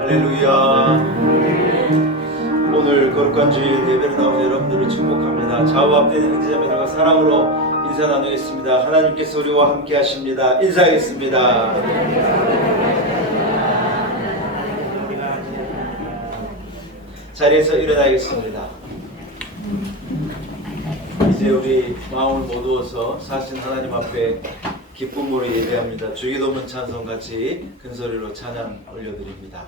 할렐루야. 오늘 거룩한 주일 예배를 나온 여러분들을 축복합니다. 좌우 앞에는 형제자매들과 사랑으로 인사 나누겠습니다. 하나님께서 우리와 함께 하십니다. 인사하겠습니다. 자리에서 일어나겠습니다. 이제 우리 마음을 모두어서 사신 하나님 앞에 기쁨으로 예배합니다. 주기도문 찬송 같이 큰 소리로 찬양 올려드립니다.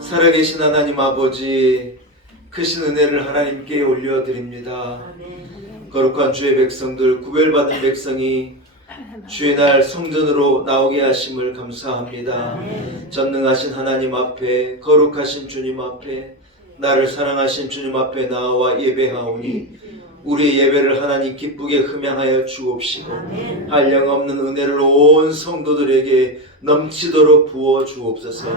살아계신 하나님 아버지, 크신 은혜를 하나님께 올려드립니다. 거룩한 주의 백성들, 구별받은 백성이 주의 날 성전으로 나오게 하심을 감사합니다. 전능하신 하나님 앞에, 거룩하신 주님 앞에, 나를 사랑하신 주님 앞에 나와 예배하오니 우리의 예배를 하나님 기쁘게 흠양하여 주옵시고 한량없는 은혜를 온 성도들에게 넘치도록 부어 주옵소서.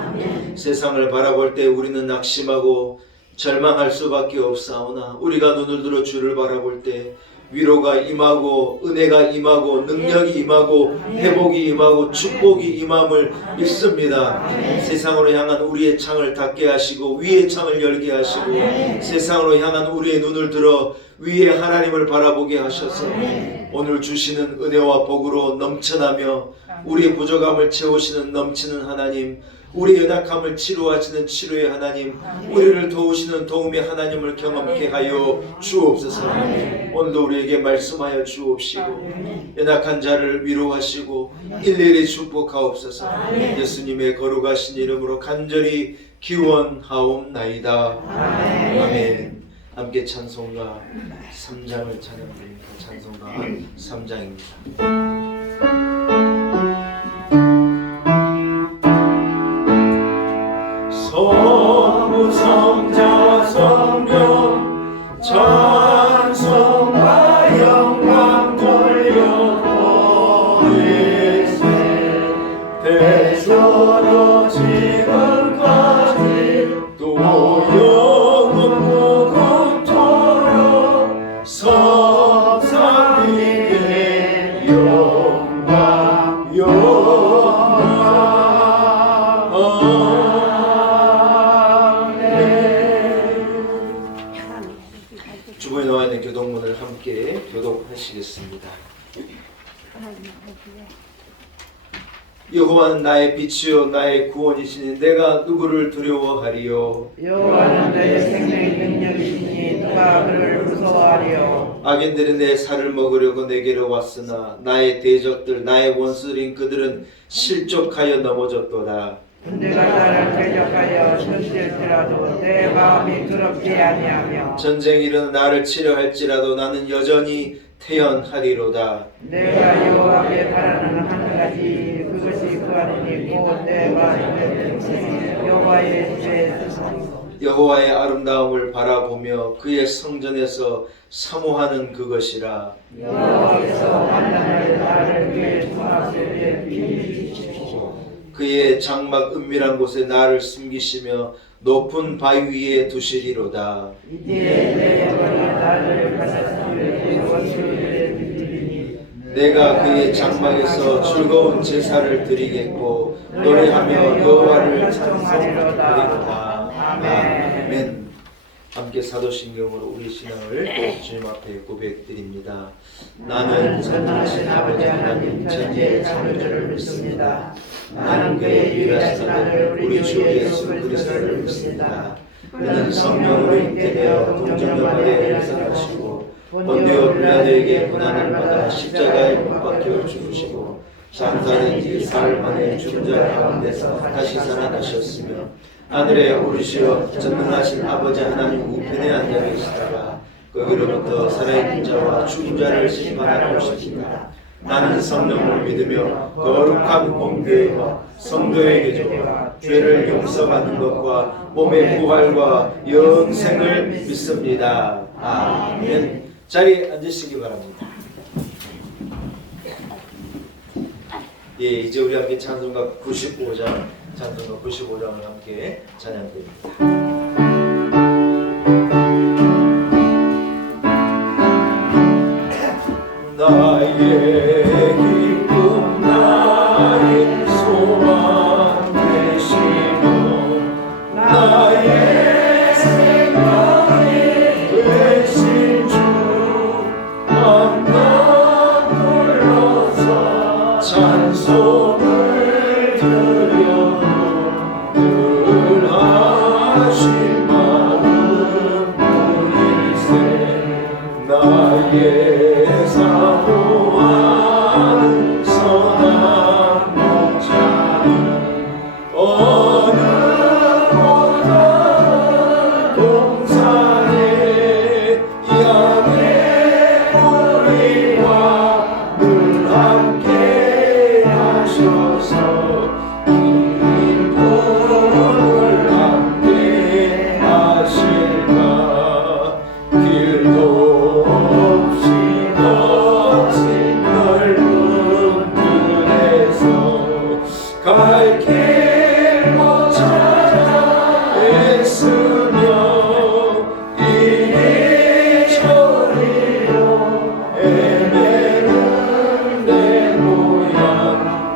세상을 바라볼 때 우리는 낙심하고 절망할 수밖에 없사오나 우리가 눈을 들어 주를 바라볼 때 위로가 임하고 은혜가 임하고 능력이 임하고 회복이 임하고 축복이 임함을 믿습니다. 세상으로 향한 우리의 창을 닫게 하시고 위의 창을 열게 하시고 세상으로 향한 우리의 눈을 들어 위에 하나님을 바라보게 하셔서 오늘 주시는 은혜와 복으로 넘쳐나며 우리의 부족함을 채우시는 넘치는 하나님, 우리의 연약함을 치료하시는 치료의 하나님, 우리를 도우시는 도움의 하나님을 경험케 하여 주옵소서. 오늘도 우리에게 말씀하여 주옵시고 연약한 자를 위로하시고 일일이 축복하옵소서. 예수님의 거룩하신 이름으로 간절히 기원하옵나이다. 아멘. 함께 찬송가 3장을 찬양드립니다. 찬송가 3장입니다. 성부성자 성령 찬송과 영광 돌려 보이세 대초로 지금까지 또 영원 무궁토록 성삼위의 영광 주보에 나와 있는 교독문을 함께 교독하시겠습니다. 여호와는 나의 빛이요 나의 구원이시니 내가 누구를 두려워하리요. 여호와는 나의 생명의 능력이시니 누가 그를 무서워하리요. 악인들은 내 살을 먹으려고 내게로 왔으나 나의 대적들 나의 원수들인 그들은 실족하여 넘어졌도다. 군대가 나를 대적하여 전질지라도 내 마음이 두렵지 아니하며 전쟁이 일어나 나를 치려 할지라도 나는 여전히 태연하리로다. 내가 여호와께 바라는 한 가지 그것이 그 안이니 곧 내 마음에 여호와의 죄 여호와의 아름다움을 바라보며 그의 성전에서 사모하는 그것이라. 여호와께서 만나는 나를 위해 중앙세에 비밀히 주시고 그의 장막 은밀한 곳에 나를 숨기시며 높은 바위 위에 두시리로다. 이제 내 영혼이 나를 받아들이는 원수들의 비밀이니 내가 그의 장막에서 즐거운 제사를 드리겠고 노래하며 여호와를 찬송하리로다. 아멘. 함께 사도신경으로 우리 신앙을 주님 앞에 고백드립니다. 나는 전능하신 아버지 하나님 천지의 창조주를 믿습니다. 나는 그의 유일하신 아들 우리 주 예수 그리스도를 믿습니다. 그는 성령으로 잉태되어 동정녀가에 일어나시고 본디오 빌라도에게 고난을 받아 십자가에 못 박혀 죽으시고 장사된 지 사흘 만에 죽은 자 가운데서 다시 살아나셨으며 하늘에 오르시어 전능하신 아버지 하나님 우편에 앉아 계시다가 거기로부터 살아있는 자와 죽은 자를 심판하러 오십니다. 나는 성령을 믿으며 거룩한 공교회와 성도의 개조와 죄를 용서받는 것과 몸의 부활과 영생을 믿습니다. 아멘. 자리에 앉으시기 바랍니다. 예, 이제 우리 함께 찬송가 95장 찬송가 95장을 함께 찬양드립니다. 나의 기쁨 나의 소망 되시며 나의 생명이 되신 주 만나 불러서 찬송을 드려 늘 하신 마음 보이세 나의 사모하는 선한 목자는 어느 곳다른 동산에 양의 우리와 늘 함께 하셔서 긴 꿈을 함께 하실까 길도 없이 거친 넓은 길에서 갈 길 못 찾아 애쓰며 이리 저리로 헤매는 내 모양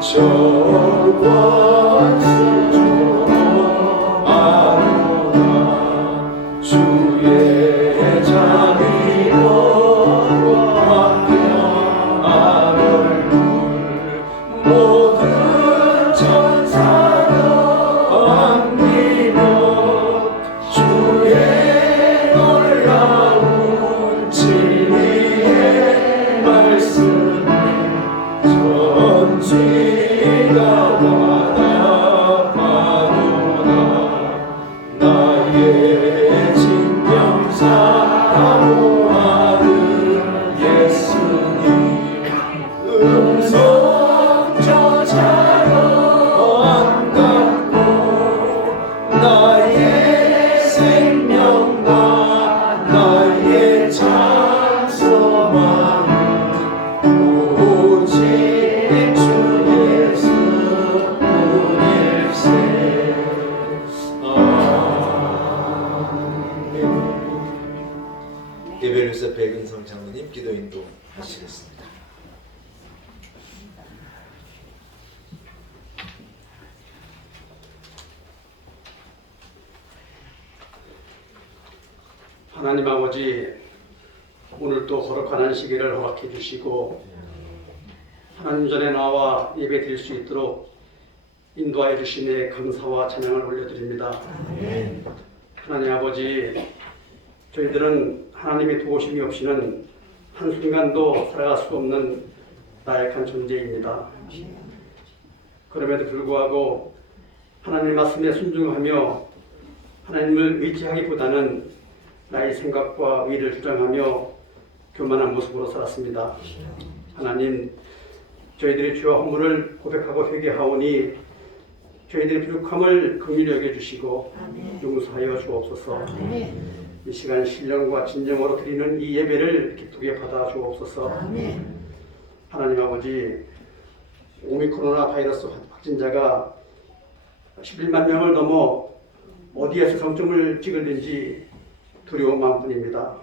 저권수조 아노나 주의 자비로 모든 천사도 안미며 주의 놀라운 진리의 말씀에 전지가 와닿아도다. 나의 진정사 사모하는 예수님 음성조차도 안 갖고 나의 생명과 나의 찬송함은 오직 주 예수뿐일세. 예배로서 백은성 장로님 기도 인도 하시겠습니다. 하나님 아버지, 오늘 또 거룩한 안식일을 허락해 주시고 하나님 전에 나와 예배 드릴 수 있도록 인도하여 주시니 감사와 찬양을 올려드립니다. 하나님 아버지, 저희들은 하나님의 도우심이 없이는 한순간도 살아갈 수 없는 나약한 존재입니다. 그럼에도 불구하고 하나님 말씀에 순종하며 하나님을 의지하기보다는 나의 생각과 의를 주장하며 교만한 모습으로 살았습니다. 하나님, 저희들이 주와 허물을 고백하고 회개하오니 저희들의 부족함을 긍휼히 여겨주시고 용서하여 주옵소서. 이 시간 신령과 진정으로 드리는 이 예배를 기쁘게 받아 주옵소서. 하나님 아버지, 오미크로나 바이러스 확진자가 11만 명을 넘어 어디에서 성점을 찍을는지 두려운 마음뿐입니다.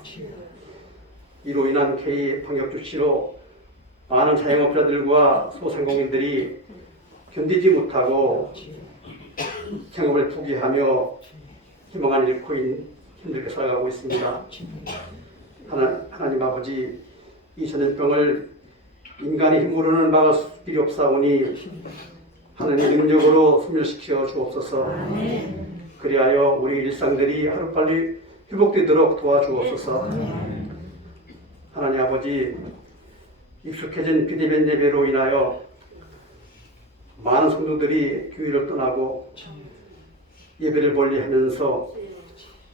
이로 인한 K 방역 조치로 많은 자영업자들과 소상공인들이 견디지 못하고 생업을 포기하며 희망을 잃고 힘들게 살아가고 있습니다. 하나님 아버지, 이 전염병을 인간의 힘으로는 막을 수 없사오니 하나님의 능력으로 소멸시켜 주옵소서. 그리하여 우리 일상들이 하루빨리 회복되도록 도와주옵소서. 하나님 아버지, 익숙해진 비대면 예배로 인하여 많은 성도들이 교회를 떠나고 예배를 멀리하면서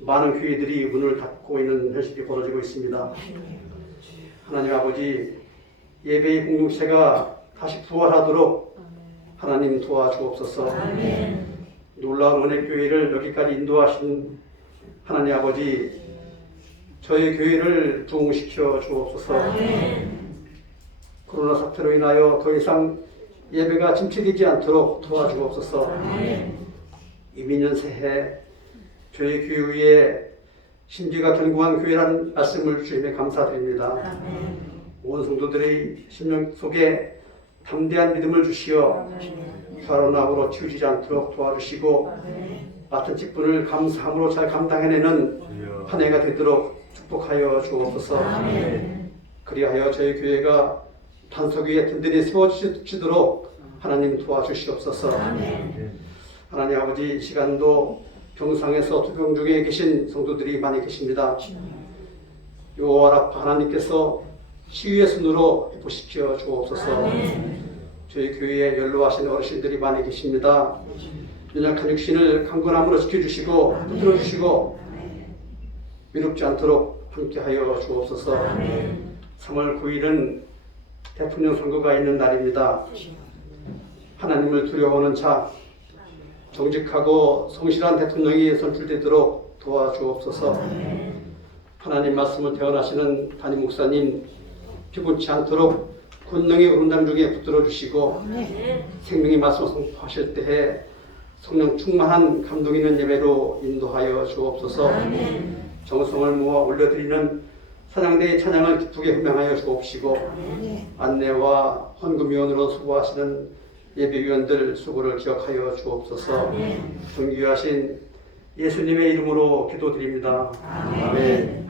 많은 교회들이 문을 닫고 있는 현실이 벌어지고 있습니다. 하나님 아버지, 예배의 공동체가 다시 부활하도록 하나님 도와주옵소서. 놀라운 은혜교회를 여기까지 인도하신 하나님 아버지, 저희 교회를 부흥시켜 주옵소서. 코로나 사태로 인하여 더 이상 예배가 침체되지 않도록 도와주옵소서. 이민년 새해 저희 교회에 심지가 견고한 교회라는 말씀을 주님에 감사드립니다. 온 성도들의 심령 속에 담대한 믿음을 주시어 좌로나우로 치우치지 않도록 도와주시고 맡은 직분을 감사함으로 잘 감당해내는 한 해가 되도록 축복하여 주옵소서. 그리하여 저희 교회가 단석 위에 든든히 세워지도록 하나님 도와주시옵소서. 하나님 아버지, 이 시간도 병상에서 투병 중에 계신 성도들이 많이 계십니다. 요아라 하나님께서 치유의 손으로 회복시켜 주옵소서. 저희 교회에 연로하신 어르신들이 많이 계십니다. 연약한 육신을 강건함으로 지켜주시고 붙들어주시고 위롭지 않도록 함께하여 주옵소서. 3월 9일은 대통령 선거가 있는 날입니다. 하나님을 두려워하는 자, 정직하고 성실한 대통령이 선출되도록 도와주옵소서. 하나님 말씀을 대언하시는 담임 목사님 피곤치 않도록 권능의 오른당 중에 붙들어 주시고 생명의 말씀을 선포하실 때에 성령 충만한 감동 있는 예배로 인도하여 주옵소서. 정성을 모아 올려드리는 사냥대의 찬양을 기쁘게 흠명하여 주옵시고 안내와 헌금위원으로 수고하시는 예배위원들 수고를 기억하여 주옵소서. 존귀하신 예수님의 이름으로 기도드립니다. 아멘.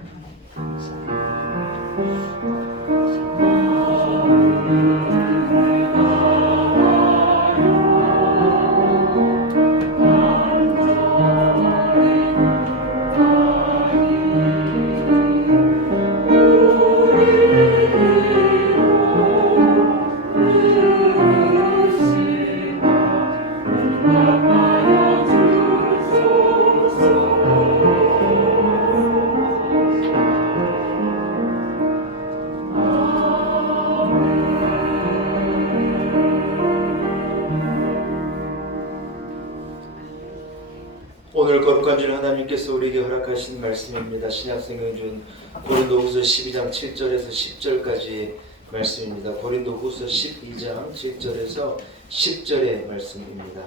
오늘 거룩한 주 하나님께서 우리에게 허락하신 말씀입니다. 신약성경중 고린도후서 12장 7절에서 10절까지의 말씀입니다. 고린도후서 12장 7절에서 10절의 말씀입니다.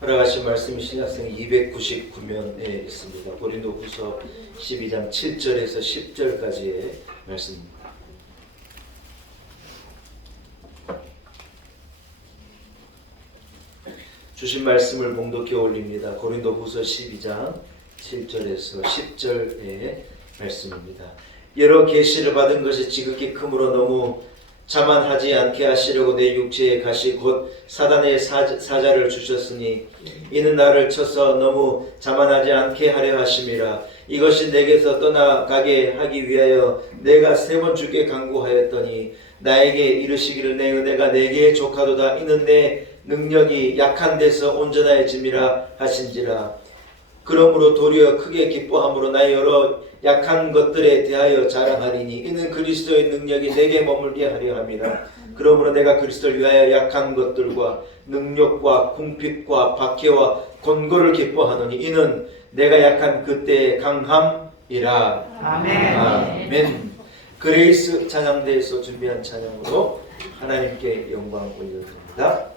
허락하신 말씀이 신약성 299면에 있습니다. 고린도후서 12장 7절에서 10절까지의 말씀입니다. 주신 말씀을 봉독해 올립니다. 고린도후서 12장 7절에서 10절의 말씀입니다. 여러 계시를 받은 것이 지극히 크므로 너무 자만하지 않게 하시려고 내 육체에 가시 곧 사단의 사자를 주셨으니 이는 나를 쳐서 너무 자만하지 않게 하려 하심이라. 이것이 내게서 떠나가게 하기 위하여 내가 3번 주께 간구하였더니 나에게 이르시기를 내 은혜가 내게 족하도다. 이는 내 능력이 약한 데서 온전해짐이라 하신지라. 그러므로 도리어 크게 기뻐함으로 나의 여러 약한 것들에 대하여 자랑하리니 이는 그리스도의 능력이 내게 머물게 하려 함이라. 그러므로 내가 그리스도를 위하여 약한 것들과 능력과 궁핍과 박해와 곤고를 기뻐하노니 이는 내가 약한 그때의 강함이라. 아멘. 아멘. 그레이스 찬양대에서 준비한 찬양으로 하나님께 영광 올려드립니다.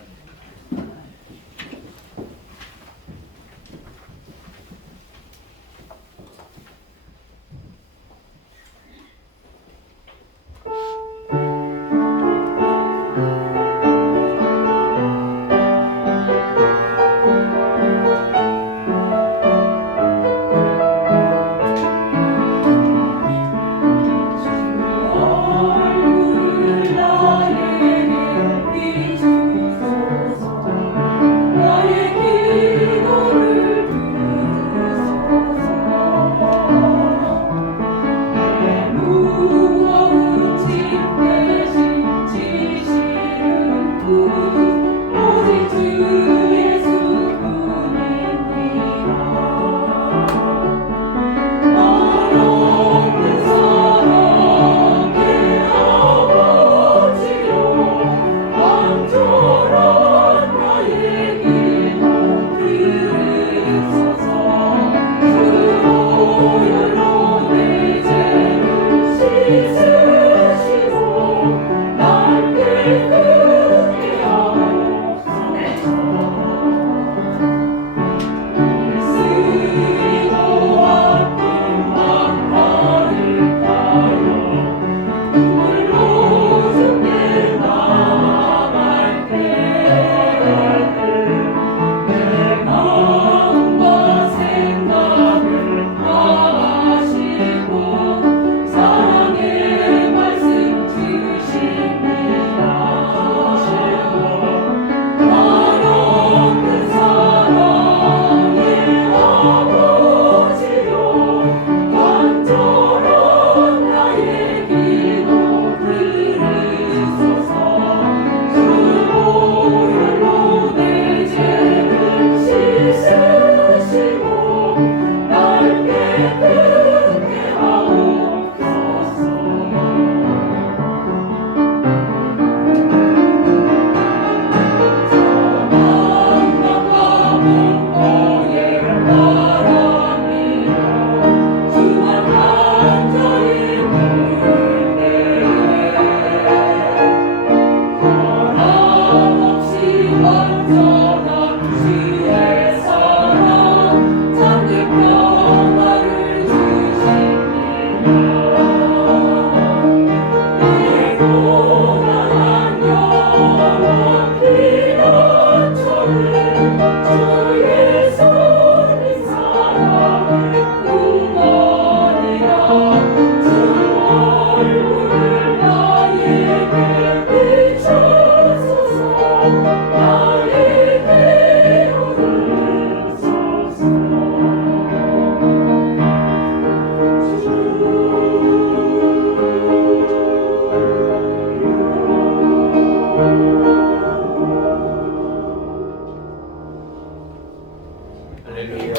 할렐루야.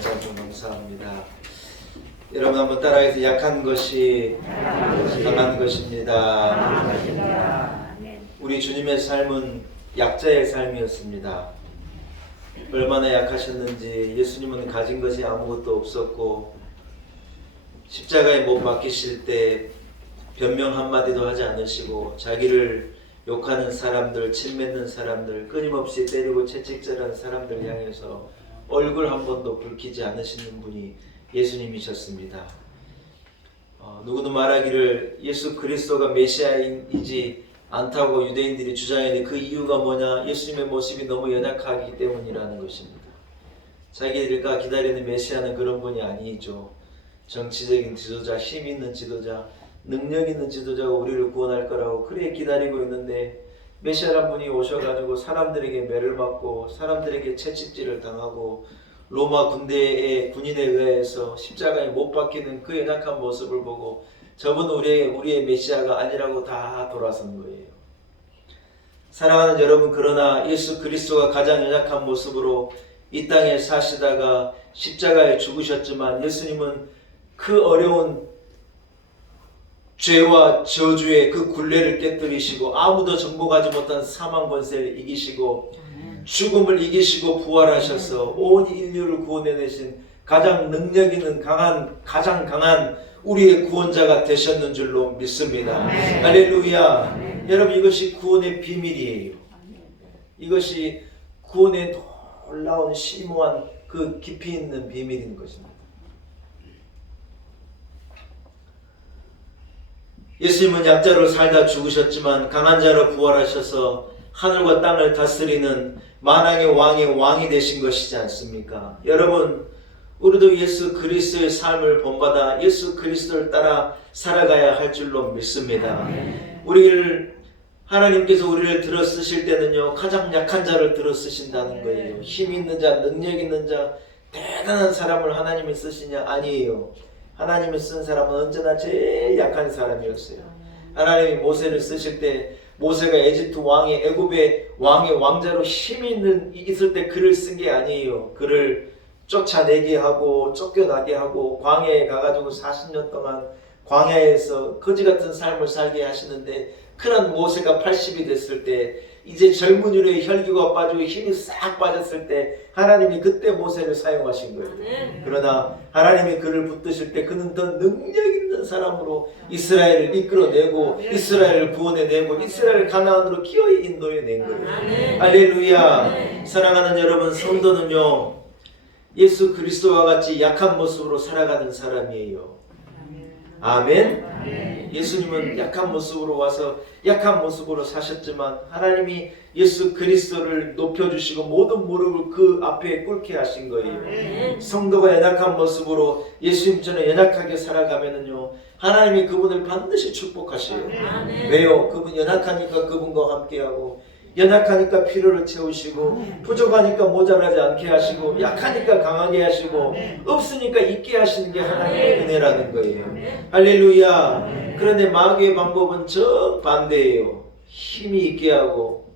참 감사합니다. 여러분 한번 따라해서 약한 것이 강한 것입니다. 우리 주님의 삶은 약자의 삶이었습니다. 얼마나 약하셨는지 예수님은 가진 것이 아무것도 없었고 십자가에 못 박히실 때 변명 한마디도 하지 않으시고 자기를 욕하는 사람들, 침뱉는 사람들, 끊임없이 때리고 채찍질하는 사람들 향해서 얼굴 한 번도 붉히지 않으시는 분이 예수님이셨습니다. 누구도 말하기를 예수 그리스도가 메시아이지 않다고 유대인들이 주장했는데 그 이유가 뭐냐? 예수님의 모습이 너무 연약하기 때문이라는 것입니다. 자기들과 기다리는 메시아는 그런 분이 아니죠. 정치적인 지도자, 힘 있는 지도자, 능력 있는 지도자가 우리를 구원할 거라고 그래 기다리고 있는데 메시아란 분이 오셔가지고 사람들에게 매를 맞고 사람들에게 채찍질을 당하고 로마 군대의 군인에 의해서 십자가에 못 박히는 그 연약한 모습을 보고 저분은 우리의 메시아가 아니라고 다 돌아선 거예요. 사랑하는 여러분, 그러나 예수 그리스도가 가장 연약한 모습으로 이 땅에 사시다가 십자가에 죽으셨지만 예수님은 그 어려운 죄와 저주의 그 굴레를 깨뜨리시고 아무도 정복하지 못한 사망 권세를 이기시고 죽음을 이기시고 부활하셔서 온 인류를 구원해내신 가장 능력 있는 가장 강한 우리의 구원자가 되셨는 줄로 믿습니다. 할렐루야. 여러분, 이것이 구원의 비밀이에요. 이것이 구원의 놀라운 심오한 그 깊이 있는 비밀인 것입니다. 예수님은 약자로 살다 죽으셨지만 강한 자로 부활하셔서 하늘과 땅을 다스리는 만왕의 왕의 왕이 되신 것이지 않습니까? 여러분, 우리도 예수 그리스도의 삶을 본받아 예수 그리스도를 따라 살아가야 할 줄로 믿습니다. 하나님께서 우리를 들어 쓰실 때는요, 가장 약한 자를 들어 쓰신다는 거예요. 힘 있는 자, 능력 있는 자, 대단한 사람을 하나님이 쓰시냐? 아니에요. 하나님이 쓴 사람은 언제나 제일 약한 사람이었어요. 하나님이 모세를 쓰실 때 모세가 에집트 왕의 애굽의 왕의 왕자로 힘이 있을 때 그를 쓴 게 아니에요. 그를 쫓아내게 하고 쫓겨나게 하고 광야에 가가지고 40년 동안 광야에서 거지 같은 삶을 살게 하시는데, 그런 모세가 80이 됐을 때 이제 젊은이의 혈기가 빠지고 힘이 싹 빠졌을 때 하나님이 그때 모세를 사용하신 거예요. 그러나 하나님이 그를 붙드실 때 그는 더 능력 있는 사람으로 이스라엘을 이끌어내고 이스라엘을 구원해내고 이스라엘을 가나안으로 기어이 인도해낸 거예요. 할렐루야. 사랑하는 여러분, 성도는요, 예수 그리스도와 같이 약한 모습으로 살아가는 사람이에요. 아멘. 예수님은 약한 모습으로 와서 약한 모습으로 사셨지만 하나님이 예수 그리스도를 높여주시고 모든 무릎을 그 앞에 꿇게 하신 거예요. 성도가 연약한 모습으로 예수님처럼 연약하게 살아가면은요, 하나님이 그분을 반드시 축복하셔요. 왜요? 그분 연약하니까 그분과 함께하고, 연약하니까 필요를 채우시고, 부족하니까 모자라지 않게 하시고, 약하니까 강하게 하시고, 없으니까 있게 하시는 게 하나님의 은혜라는 거예요. 할렐루야. 그런데 마귀의 방법은 정반대예요. 힘이 있게 하고,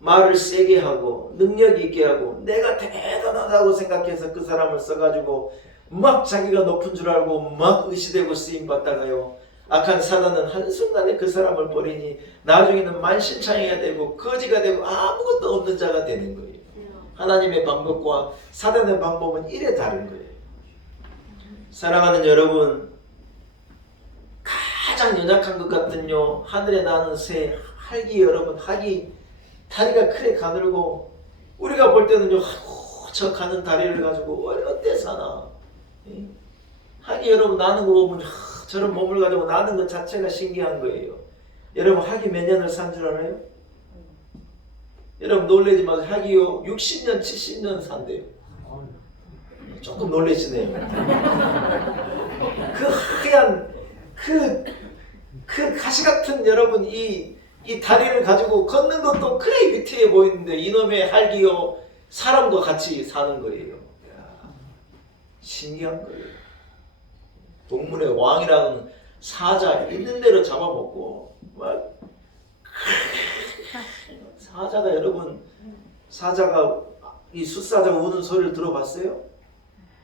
말을 세게 하고, 능력 있게 하고, 내가 대단하다고 생각해서 그 사람을 써가지고 막 자기가 높은 줄 알고 막 의시되고 쓰임받다가요, 악한 사단은 한순간에 그 사람을 버리니 나중에는 만신창이가 되고 거지가 되고 아무것도 없는 자가 되는 거예요. 하나님의 방법과 사단의 방법은 이래 다른 거예요. 사랑하는 여러분, 가장 연약한 것 같은요, 하늘에 나는 새 할기, 여러분, 학이 다리가 크게 가늘고, 우리가 볼 때는요, 저 가는 다리를 가지고 어때 사나? 학이 여러분 나는 거 보면 저런 몸을 가지고 나는 것 자체가 신기한 거예요. 여러분, 학이 몇 년을 산 줄 알아요? 여러분 놀라지 마세요. 학이요 60년 70년 산대요. 조금 놀라시네요. 그 하얀 그 가시 같은 여러분 이 다리를 가지고 걷는 것도 그래 위태해 보이는데 이놈의 할기요 사람과 같이 사는 거예요. 신기한 거예요. 동물의 왕이라는 사자 있는 대로 잡아먹고 막 사자가 여러분 사자가 이 숫사자가 우는 소리를 들어봤어요?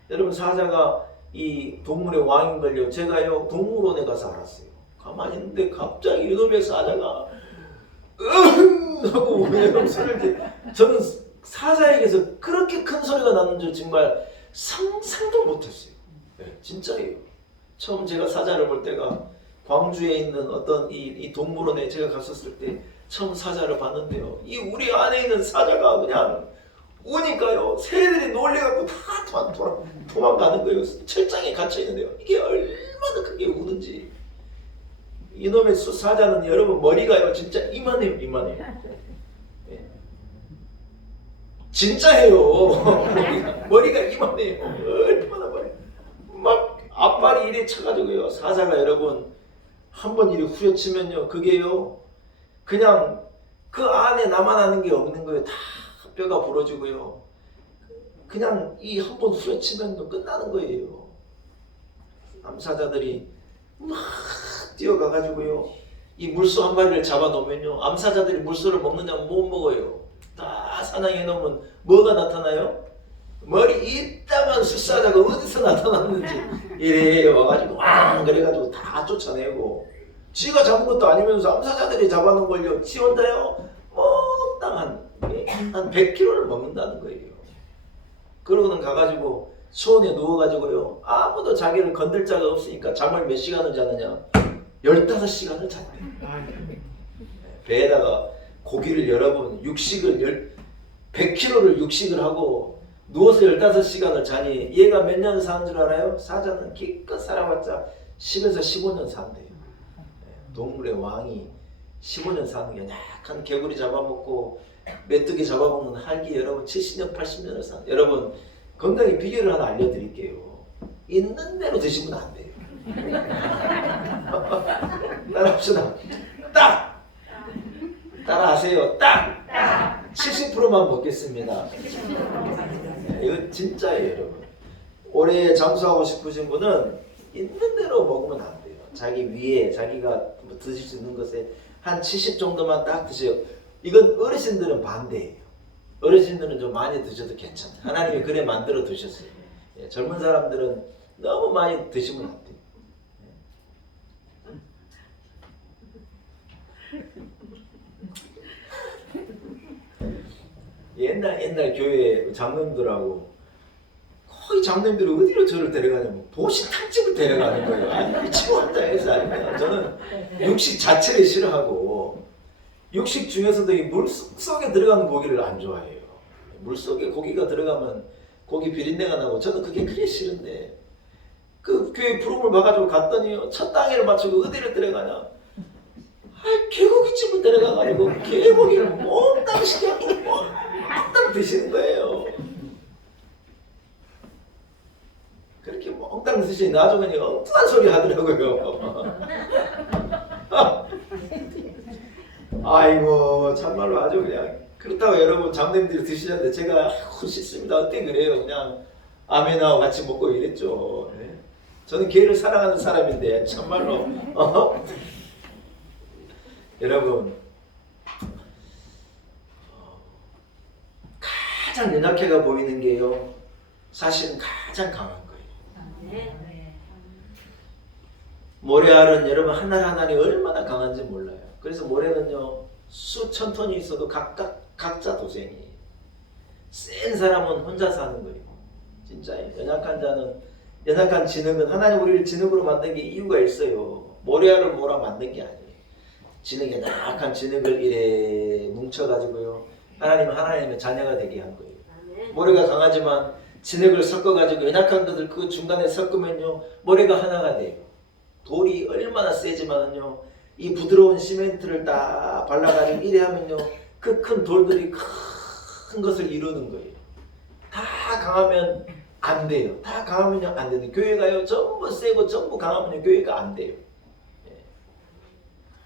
여러분 사자가 이 동물의 왕인걸요. 제가요 동물원에 가서 알았어요. 가만히 있는데 갑자기 이놈의 사자가 하고 여러분 소리를 저는 사자에게서 그렇게 큰 소리가 나는 줄 정말 상상도 못했어요. 네, 진짜예요. 처음 제가 사자를 볼 때가 광주에 있는 어떤 이 동물원에 제가 갔었을 때 처음 사자를 봤는데요. 이 우리 안에 있는 사자가 그냥 오니까요. 새들이 놀래갖고 다 도망가는 거예요. 철장에 갇혀 있는데요. 이게 얼마나 크게 우는지. 이놈의 사자는 여러분 머리가요. 진짜 이만해요. 이만해요. 네. 진짜예요. 머리가 이만해요. 얼마나 머리. 막 앞발이 이래 쳐가지고요. 사자가 여러분 한번 이리 후려치면요. 그게요. 그냥 그 안에 남아나는 게 없는 거예요. 다 뼈가 부러지고요. 그냥 이 한 번 후려치면 끝나는 거예요. 암사자들이 막 뛰어가가지고요. 이 물소 한 마리를 잡아놓으면요, 암사자들이 물소를 먹느냐면 못 먹어요. 다 사냥해 놓으면 뭐가 나타나요? 머리 이따만 숫사자가 어디서 나타났는지 이래 와가지고 왕 그래가지고 다 쫓아내고, 지가 잡은 것도 아니면서 암사자들이 잡아놓은 걸요, 지 혼자요 몽땅 한 100kg를 먹는다는 거예요. 그러고는 가가지고 초원에 누워가지고요, 아무도 자기를 건들 자가 없으니까 잠을 몇 시간을 자느냐? 15시간을 잤대요. 배에다가 고기를 여러분 100kg를 육식을 하고 누워서 15시간을 자니 얘가 몇 년 사는 줄 알아요? 사자는 기껏 살아봤자 10에서 15년 산대요. 동물의 왕이 15년 사는 게, 약한 개구리 잡아먹고 메뚜기 잡아먹는 할기 여러분 70년 80년을 산. 여러분 건강의 비결을 하나 알려드릴게요. 있는 대로 드시면 안 돼요. 따라합시다. 딱! 따라하세요. 딱! 70%만 먹겠습니다. 이거 진짜예요, 여러분. 올해 장수하고 싶으신 분은 있는 대로 먹으면 안 돼요. 자기 위에 자기가 드실 수 있는 것에 한 70 정도만 딱 드세요. 이건 어르신들은 반대예요. 어르신들은 좀 많이 드셔도 괜찮아요. 하나님이 그래 만들어 두셨어요. 젊은 사람들은 너무 많이 드시면 안 돼요. 옛날 교회 장로님들하고 거의 장로님들이 어디로 저를 데려가냐면 보신탕집을 데려가는 거예요. 아니 미치고 왔다 해서 아니면 저는 육식 자체를 싫어하고, 육식 중에서도 이 물속에 들어가는 고기를 안 좋아해요. 물속에 고기가 들어가면 고기 비린내가 나고 저는 그게 그리 싫은데, 그 교회 부름을 봐가지고 갔더니 첫 당일을 맞추고 어디를 데려가냐? 개고기집을 데려가가지고 개고기를 몽땅 시켜갖고 몽땅 드시는 거예요. 그렇게 몽땅 드시니 나중에 엉뚱한 소리 하더라고요. 아이고 참말로 아주 그냥. 그렇다고 여러분 장로님들이 드시는데 제가 싫습니다 어때 그래요. 그냥 아멘하고 같이 먹고 이랬죠. 네? 저는 개를 사랑하는 사람인데 참말로 여러분 가장 연약해가 보이는 게요, 사실은 가장 강한 거예요. 모래알은 여러분 하나하나니 얼마나 강한지 몰라요. 그래서 모래는요 수천 톤이 있어도 각자 도생이에요. 센 사람은 혼자 사는 거예요. 진짜예요. 연약한 진흙은 하나님 우리를 진흙으로 만든 게 이유가 있어요. 모래알을 몰아 만든 게 아니에요. 진흙에 약한 진흙을 이래 뭉쳐가지고요, 하나님의 자녀가 되게 한 거예요. 모래가 강하지만 진흙을 섞어가지고 연약한 것을 그 중간에 섞으면요 모래가 하나가 돼요. 돌이 얼마나 세지만은요 이 부드러운 시멘트를 딱 발라가지고 이래 하면요 그 큰 돌들이 큰 것을 이루는 거예요. 다 강하면 안 돼요. 다 강하면요 안 되는. 교회가요 전부 세고 전부 강하면요 교회가 안 돼요.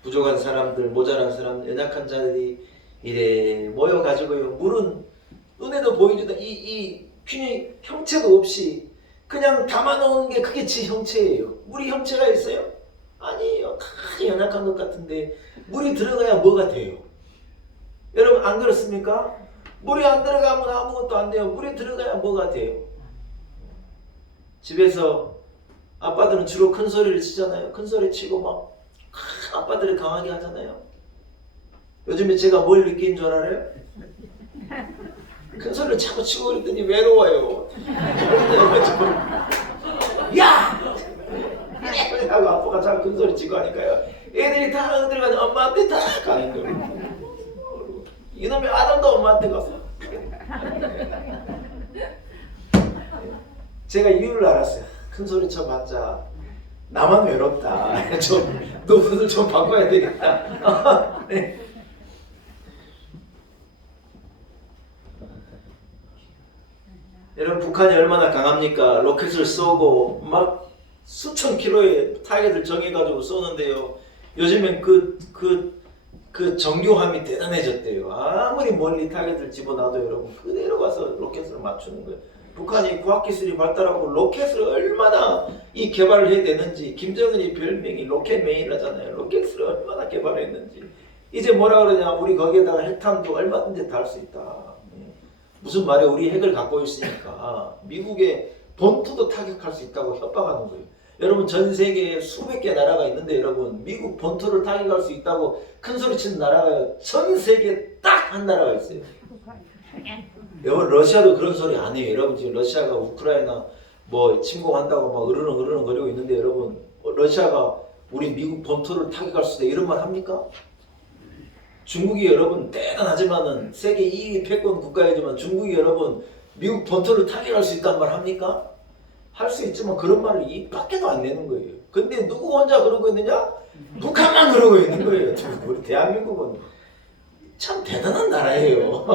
부족한 사람들, 모자란 사람들, 연약한 자들이 이래 모여가지고요, 물은 눈에도 보이지도 이 균이 형체도 없이 그냥 담아놓은 게 그게 지 형체예요. 물이 형체가 있어요? 아니에요. 다 연약한 것 같은데 물이 들어가야 뭐가 돼요? 여러분 안 그렇습니까? 물이 안 들어가면 아무것도 안 돼요. 물이 들어가야 뭐가 돼요? 집에서 아빠들은 주로 큰 소리를 치잖아요. 큰 소리 치고 막 아빠들이 강하게 하잖아요. 요즘에 제가 뭘 느낀 줄 알아요? 큰 소리를 자꾸 치고 그랬더니 외로워요. 야! 하고 아빠가 자꾸 큰 소리 치고 하니까요, 애들이 다 들어가서 엄마한테 다 가는 거예요. 이놈의 아담도 엄마한테 가서. 제가 이유를 알았어요. 큰 소리 쳐봤자 나만 외롭다. 노릇을 좀 바꿔야 되겠다. 네. 여러분 북한이 얼마나 강합니까? 로켓을 쏘고 막 수천 킬로의 타겟을 정해가지고 쏘는데요. 요즘엔 그 정교함이 대단해졌대요. 아무리 멀리 타겟을 집어놔도 여러분 그대로 가서 로켓을 맞추는 거예요. 북한이 과학기술이 발달하고 로켓을 얼마나 이 개발을 해야 되는지, 김정은이 별명이 로켓맨이라잖아요. 로켓을 얼마나 개발했는지. 이제 뭐라 그러냐, 우리 거기에다가 핵탄두 얼마든지 달 수 있다. 무슨 말이야, 우리 핵을 갖고 있으니까 미국의 본토도 타격할 수 있다고 협박하는 거예요. 여러분, 전 세계에 수백 개 나라가 있는데 여러분, 미국 본토를 타격할 수 있다고 큰 소리 치는 나라가 전 세계에 딱 한 나라가 있어요. 여러분, 러시아도 그런 소리 안 해요. 여러분, 지금 러시아가 우크라이나 뭐 침공한다고 막 으르렁 거리고 있는데 여러분, 러시아가 우리 미국 본토를 타격할 수 있다 이런 말 합니까? 중국이 여러분 대단하지만은 세계 2위 패권 국가이지만 중국이 여러분 미국 본토를 타격할 수 있다는 말 합니까? 할 수 있지만 그런 말을 입 밖에도 안 내는 거예요. 근데 누구 혼자 그러고 있느냐? 북한만 그러고 있는 거예요. 우리 대한민국은 참 대단한 나라예요.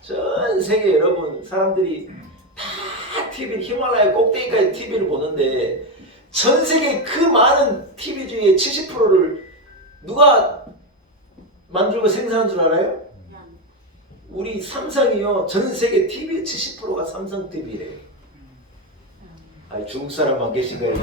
전 세계 여러분 사람들이 다 TV, 히말라야 꼭대기까지 TV를 보는데 전 세계 그 많은 TV 중에 70%를 누가 만들고 생산한 줄 알아요? 우리 삼성이요. 전 세계 TV의 70%가 삼성 TV래요. 아니, 중국 사람만 계신 거예요.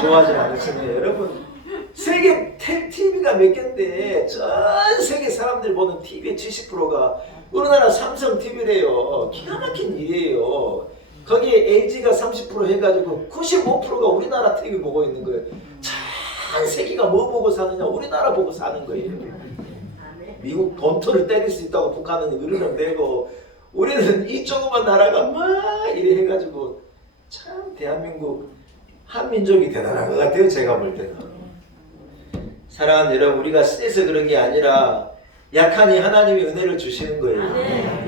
좋아하지 않으시네요. 여러분, 세계 TV가 몇 개인데 전 세계 사람들이 보는 TV의 70%가 우리나라 삼성 TV래요. 기가 막힌 일이에요. 거기에 LG가 30% 해가지고 95%가 우리나라 TV 보고 있는 거예요. 전 세계가 뭐 보고 사느냐? 우리나라 보고 사는 거예요. 미국 본토를 때릴 수 있다고 북한은 으르렁대고 우리는 이 조그만 나라가 막 이래 해가지고 참 대한민국 한민족이 대단한 것 같아요. 제가 볼 때는. 사랑하는 여러분, 우리가 세서 그런 게 아니라 약하니 하나님이 은혜를 주시는 거예요.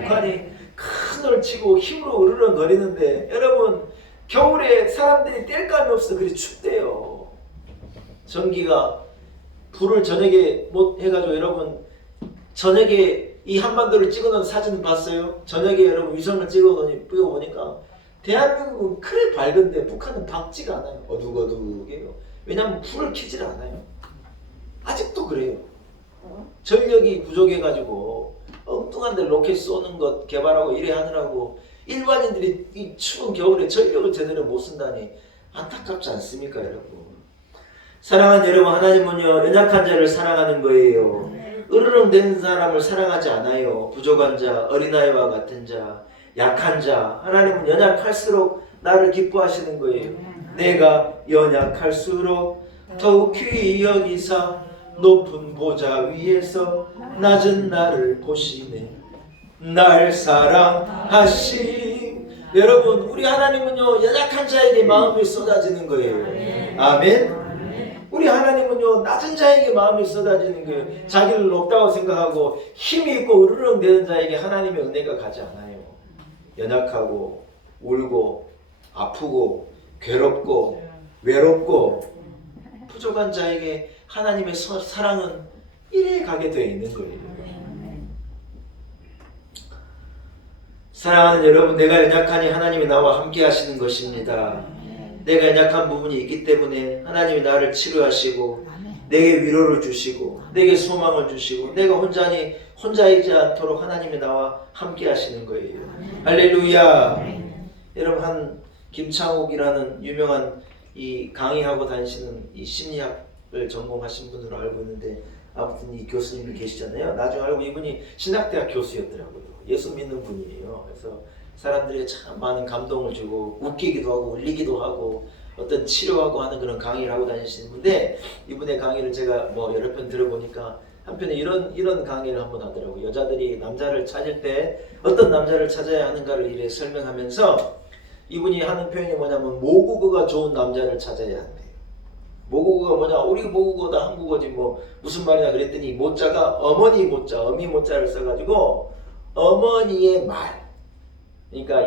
북한이 큰 소리를 치고 힘으로 으르렁거리는데 여러분, 겨울에 사람들이 뗄감이 없어 그리 춥대요. 전기가 불을 저녁에 못 해가지고 여러분, 저녁에 이 한반도를 찍어놓은 사진 봤어요? 저녁에 여러분 위성을 찍어보니까 대한민국은 그래 밝은데 북한은 밝지가 않아요. 어둑어둑해요. 왜냐하면 불을 켜질 않아요. 아직도 그래요. 전력이 부족해가지고 엉뚱한 데 로켓 쏘는 것 개발하고 이래 하느라고 일반인들이 이 추운 겨울에 전력을 제대로 못 쓴다니 안타깝지 않습니까, 여러분? 사랑하는 여러분, 하나님은요 연약한 자를 사랑하는 거예요. 으르렁대는 사람을 사랑하지 않아요. 부족한 자, 어린아이와 같은 자, 약한 자. 하나님은 연약할수록 나를 기뻐하시는 거예요. 내가 연약할수록 더욱 귀히 여기사 높은 보좌 위에서 낮은 나를 보시네. 날 사랑하심. 여러분, 우리 하나님은요 연약한 자에게 마음이 쏟아지는 거예요. 아멘. 우리 하나님은요 낮은 자에게 마음이 쏟아지는 거예요. 자기를 높다고 생각하고 힘이 있고 으르렁대는 자에게 하나님의 은혜가 가지 않아요. 연약하고 울고 아프고 괴롭고 외롭고 부족한 자에게 하나님의 사랑은 이래 가게 되어 있는 거예요. 사랑하는 여러분, 내가 연약하니 하나님이 나와 함께 하시는 것입니다. 내가 연약한 부분이 있기 때문에 하나님이 나를 치료하시고 내게 위로를 주시고 내게 소망을 주시고 내가 혼자이지 않도록 하나님이 나와 함께 하시는 거예요. 할렐루야. 여러분, 한 김창욱이라는 유명한 이 강의하고 다니시는 이 심리학을 전공하신 분으로 알고 있는데 아무튼 이 교수님이 계시잖아요. 나중에 알고 이분이 신학대학 교수였더라고요. 예수 믿는 분이에요. 그래서 사람들이 참 많은 감동을 주고 웃기기도 하고 울리기도 하고 어떤 치료하고 하는 그런 강의를 하고 다니시는 분인데 이분의 강의를 제가 뭐 여러 편 들어보니까 한편에 이런 강의를 한번 하더라고요. 여자들이 남자를 찾을 때 어떤 남자를 찾아야 하는가를 이래 설명하면서 이분이 하는 표현이 뭐냐면 모국어가 좋은 남자를 찾아야 한대요. 모국어가 뭐냐? 우리 모국어다 한국어지 뭐 무슨 말이냐 그랬더니 모자가 어머니 모자, 어미 모자를 써가지고 어머니의 말. 그러니까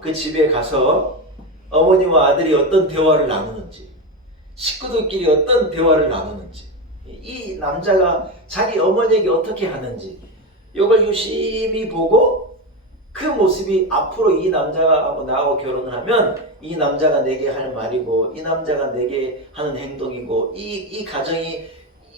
그 집에 가서 어머니와 아들이 어떤 대화를 나누는지, 식구들끼리 어떤 대화를 나누는지, 이 남자가 자기 어머니에게 어떻게 하는지 이걸 유심히 보고 그 모습이 앞으로 이 남자하고 나하고 결혼을 하면 이 남자가 내게 할 말이고 이 남자가 내게 하는 행동이고 이 가정이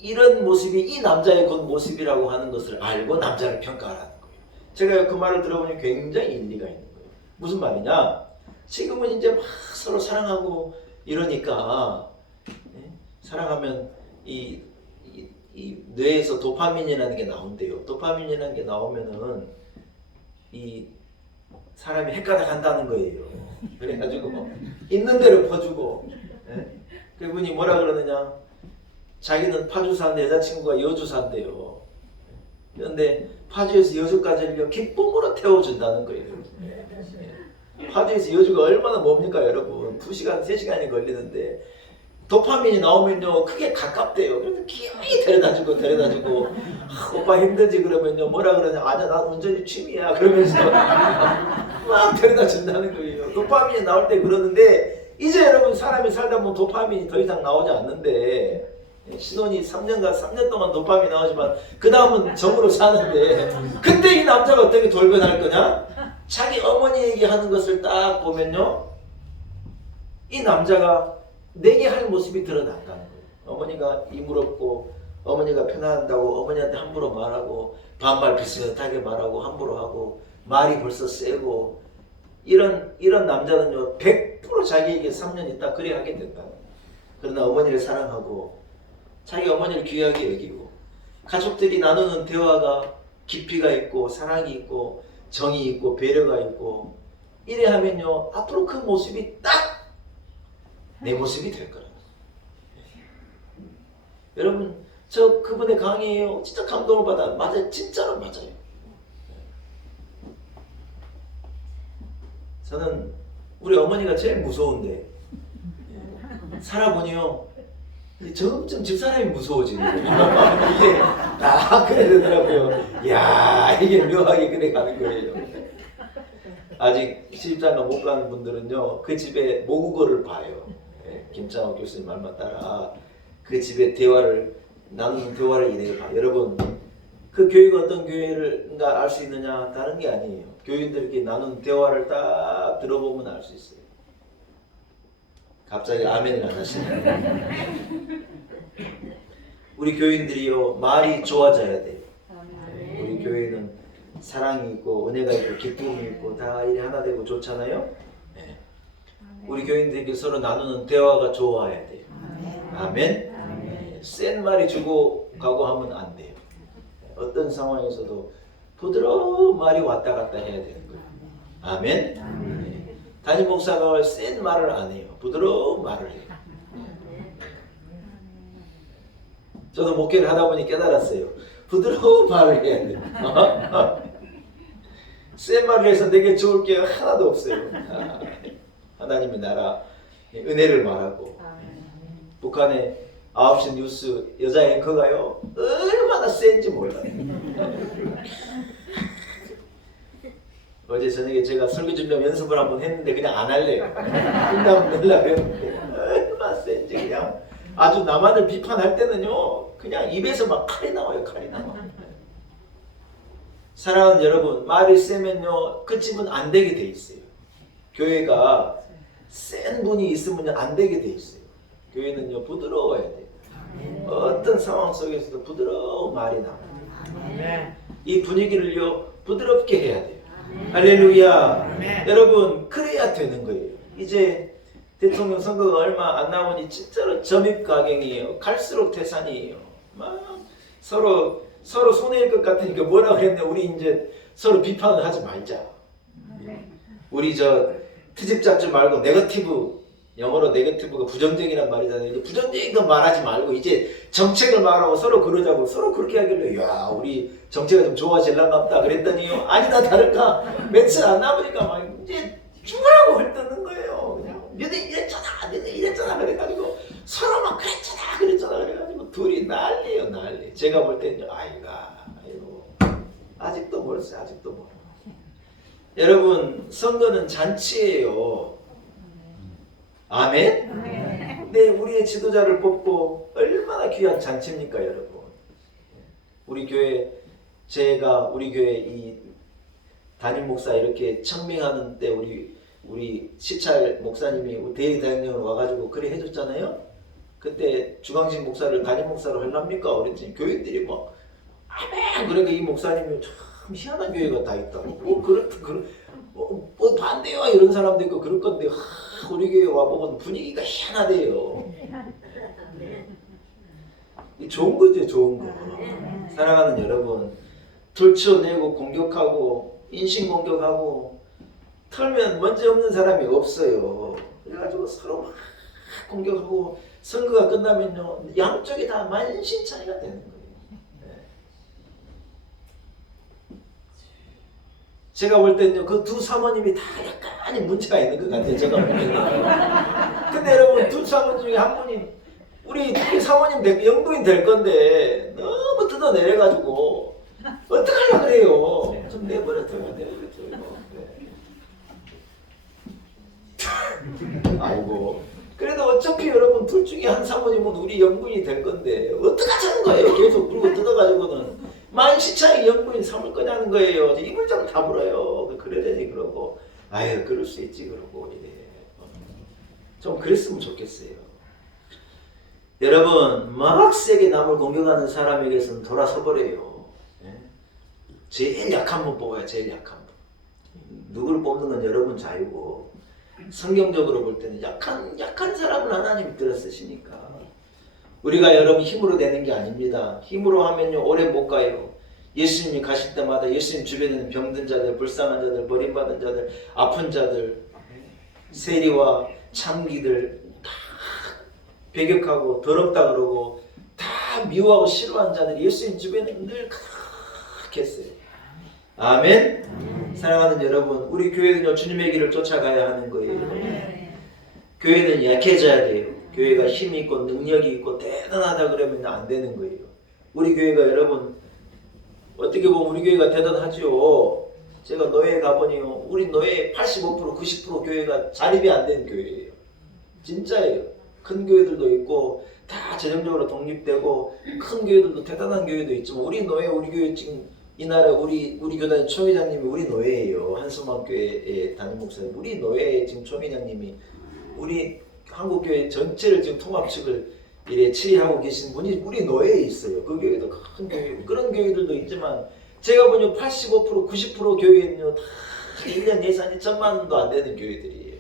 이런 모습이 이 남자의 곧 모습이라고 하는 것을 알고 남자를 평가하라는 거예요. 제가 그 말을 들어보니 굉장히 일리가 있는 거예요. 무슨 말이냐? 지금은 이제 막 서로 사랑하고 이러니까 사랑하면 이 뇌에서 도파민이라는 게 나온대요. 도파민이라는 게 나오면은 이 사람이 헷갈려 간다는 거예요. 그래가지고 있는 대로 퍼주고 그분이 뭐라 그러느냐? 자기는 파주사인데 여자친구가 여주사인데요. 그런데 파주에서 여주까지를 기쁨으로 태워준다는 거예요. 파주에서 여주가 얼마나 멉니까 여러분? 2시간, 3시간이 걸리는데 도파민이 나오면요 크게 가깝대요. 그래서 기어이 데려다주고 오빠 힘들지 그러면요 뭐라 그러냐? 아니야 난 운전이 취미야 그러면서 막 데려다준다는 거예요. 도파민이 나올 때 그러는데 이제 여러분 사람이 살다 보면 도파민이 더 이상 나오지 않는데 신혼이 3년 동안 도파민이 나오지만 그 다음은 정으로 사는데 그때 이 남자가 어떻게 돌변할 거냐? 자기 어머니 얘기하는 것을 딱 보면요 이 남자가 내게 할 모습이 드러난다는 거예요. 어머니가 이물없고 어머니가 편안하다고 어머니한테 함부로 말하고 반말 비슷하게 말하고 함부로 하고 말이 벌써 세고 이런 남자는요 100% 자기에게 3년 있다 그래 하게 된다. 그러나 어머니를 사랑하고 자기 어머니를 귀하게 여기고 가족들이 나누는 대화가 깊이가 있고 사랑이 있고 정이 있고 배려가 있고 이래 하면요 앞으로 그 모습이 딱 내 모습이 될 거라고. 여러분 저 그분의 강의에요 진짜 감동을 받아. 맞아요. 진짜로 맞아요. 저는 우리 어머니가 제일 무서운데 살아보니요 점점 집사람이 무서워지는 거예요. 이게 다 그래 되더라고요. 이야 이게 묘하게 그래 가는 거예요. 아직 시집장가 못 가는 분들은요 그 집에 모국어를 봐요. 김창호 교수님 말만 따라 그 집에 나누는 대화를 이래요. 여러분 그 교회가 어떤 교회인가 알 수 있느냐? 다른 게 아니에요. 교인들끼리 나누는 대화를 딱 들어보면 알 수 있어요. 갑자기 아멘을 안 하시네요. 우리 교인들이요 말이 좋아져야 돼요. 우리 교회는 사랑이 있고 은혜가 있고 기쁨이 있고 다 일이 하나 되고 좋잖아요. 우리 교인들에게 서로 나누는 대화가 좋아야 돼요. 아멘. 센 말이 주고 가고 하면 안 돼요. 어떤 상황에서도 부드러운 말이 왔다 갔다 해야 되는 거예요. 아멘. 담임 목사가 센 말을 안 해요. 부드러운 말을 해요. 저도 목회를 하다 보니 깨달았어요. 부드러운 말을 해야 돼요. 센 말을 해서 내게 좋을 게 하나도 없어요. 하나님의 나라 은혜를 말하고 북한의 9시 뉴스 여자 앵커가요 얼마나 센지 몰라요. 어제 저녁에 제가 설교 준비하면 연습을 한번 했는데 그냥 안 할래요. 끝나면 내려고 했는데 얼마나 센지 그냥 아주 남한을 비판할 때는요 그냥 입에서 막 칼이 나와요. 칼이 나와. 사랑하는 여러분 말이 세면요 그 집은 안 되게 돼 있어요. 교회가 센 분이 있으면 안 되게 돼 있어요. 교회는요 부드러워야 돼요. 어떤 상황 속에서도 부드러운 말이 나와요. 이 분위기를요 부드럽게 해야 돼요. 할렐루야. 여러분 그래야 되는 거예요. 이제 대통령 선거가 얼마 안 남으니 진짜로 점입가경이에요. 갈수록 태산이에요. 막 서로 손해일 것 같으니까 뭐라 그랬네. 우리 이제 서로 비판을 하지 말자. 우리 트집 잡지 말고 네거티브, 영어로 네거티브가 부정적이란 말이잖아요. 이제 부정적인 건 말하지 말고 이제 정책을 말하고 서로 그러자고. 서로 그렇게 하길래 야 우리 정책이 좀 좋아질란가 보다 그랬더니요 아니다 다를까 며칠 안 남으니까 막 이제 죽으라고 헐뜯는 거예요. 그냥 너네 이랬잖아 그래가지고 서로 막 그랬잖아 그래가지고 둘이 난리예요 난리. 제가 볼 때는요 아이고 아직도 멀었어요. 아직도 멀어. 여러분 선거는 잔치예요. 아멘? 네, 우리의 지도자를 뽑고 얼마나 귀한 잔치입니까 여러분. 우리 교회 우리 교회 이 담임 목사 이렇게 청명하는 때 우리 시찰 목사님이 대대장령으로 와가지고 그래 해줬잖아요. 그때 주광식 목사를 담임 목사로 하랍니까? 그랬더니 교인들이 막 아멘. 그러니까 이 목사님이 참 희한한 교회가 다 있다고. 뭐 반대요 이런 사람도 있고 그럴 건데 우리 교회 와보면 분위기가 희한하대요. 좋은 거죠, 좋은 거. 사랑하는 여러분, 들춰내고 공격하고 인신 공격하고 털면 먼지 없는 사람이 없어요. 그래가지고 서로 막 공격하고 선거가 끝나면요 양쪽이 다 만신창이가 되는 거예요. 제가 볼 때는요 그 두 사모님이 다 약간의 문제가 있는 것 같아요. 제가 볼 때는. 근데 여러분 두 사모님 중에 한 분이 우리 사모님 영부인 될 건데 너무 뜯어내려가지고 어떡하려고 그래요. 좀 내버려둬요. 아이고 그래도 어차피 여러분 둘 중에 한 사모님은 우리 영부인이 될 건데 어떡하자는 거예요. 계속 물고 뜯어가지고는 만시창이 영부인 삼을 거냐는 거예요. 입을 좀 다물어요. 그러려니 그러고 아유 그럴 수 있지 그러고 이래. 좀 그랬으면 좋겠어요. 여러분 막 세게 남을 공격하는 사람에게서는 돌아서 버려요. 제일 약한 분 뽑아요. 제일 약한 분. 누구를 뽑는 건 여러분 자유고 성경적으로 볼 때는 약한 사람을 하나님이 들어 쓰시니까 우리가 여러분 힘으로 되는 게 아닙니다. 힘으로 하면요 오래 못 가요. 예수님이 가실 때마다 예수님 주변에 있는 병든 자들, 불쌍한 자들, 버림받은 자들, 아픈 자들, 세리와 창기들 다 배격하고 더럽다 그러고 다 미워하고 싫어하는 자들이 예수님 주변에 늘 가득했어요. 아멘. 사랑하는 여러분, 우리 교회는요 주님의 길을 쫓아가야 하는 거예요. 교회는 약해져야 돼요. 교회가 힘이 있고 능력이 있고 대단하다 그러면 안 되는 거예요. 우리 교회가 여러분 어떻게 보면 우리 교회가 대단하죠. 제가 노예에 가보니요 우리 노예 85% 90% 교회가 자립이 안 된 교회예요. 진짜예요. 큰 교회들도 있고 다 재정적으로 독립되고 큰 교회들도 대단한 교회도 있지만 우리 노예 우리 교회 지금 이 나라 우리 교단 총회장님이 우리 노예예요. 한수만교회 담임 목사님 우리 노예 지금 총회장님이 우리 한국교회 전체를 지금 통합측을 이래 치리하고 계신 분이 우리 노예에 있어요. 그 교회도 큰 교회 그런 교회들도 있지만 제가 보니 85% 90% 교회는요 다 1년 예산이 1,000만 원도 안 되는 교회들이에요.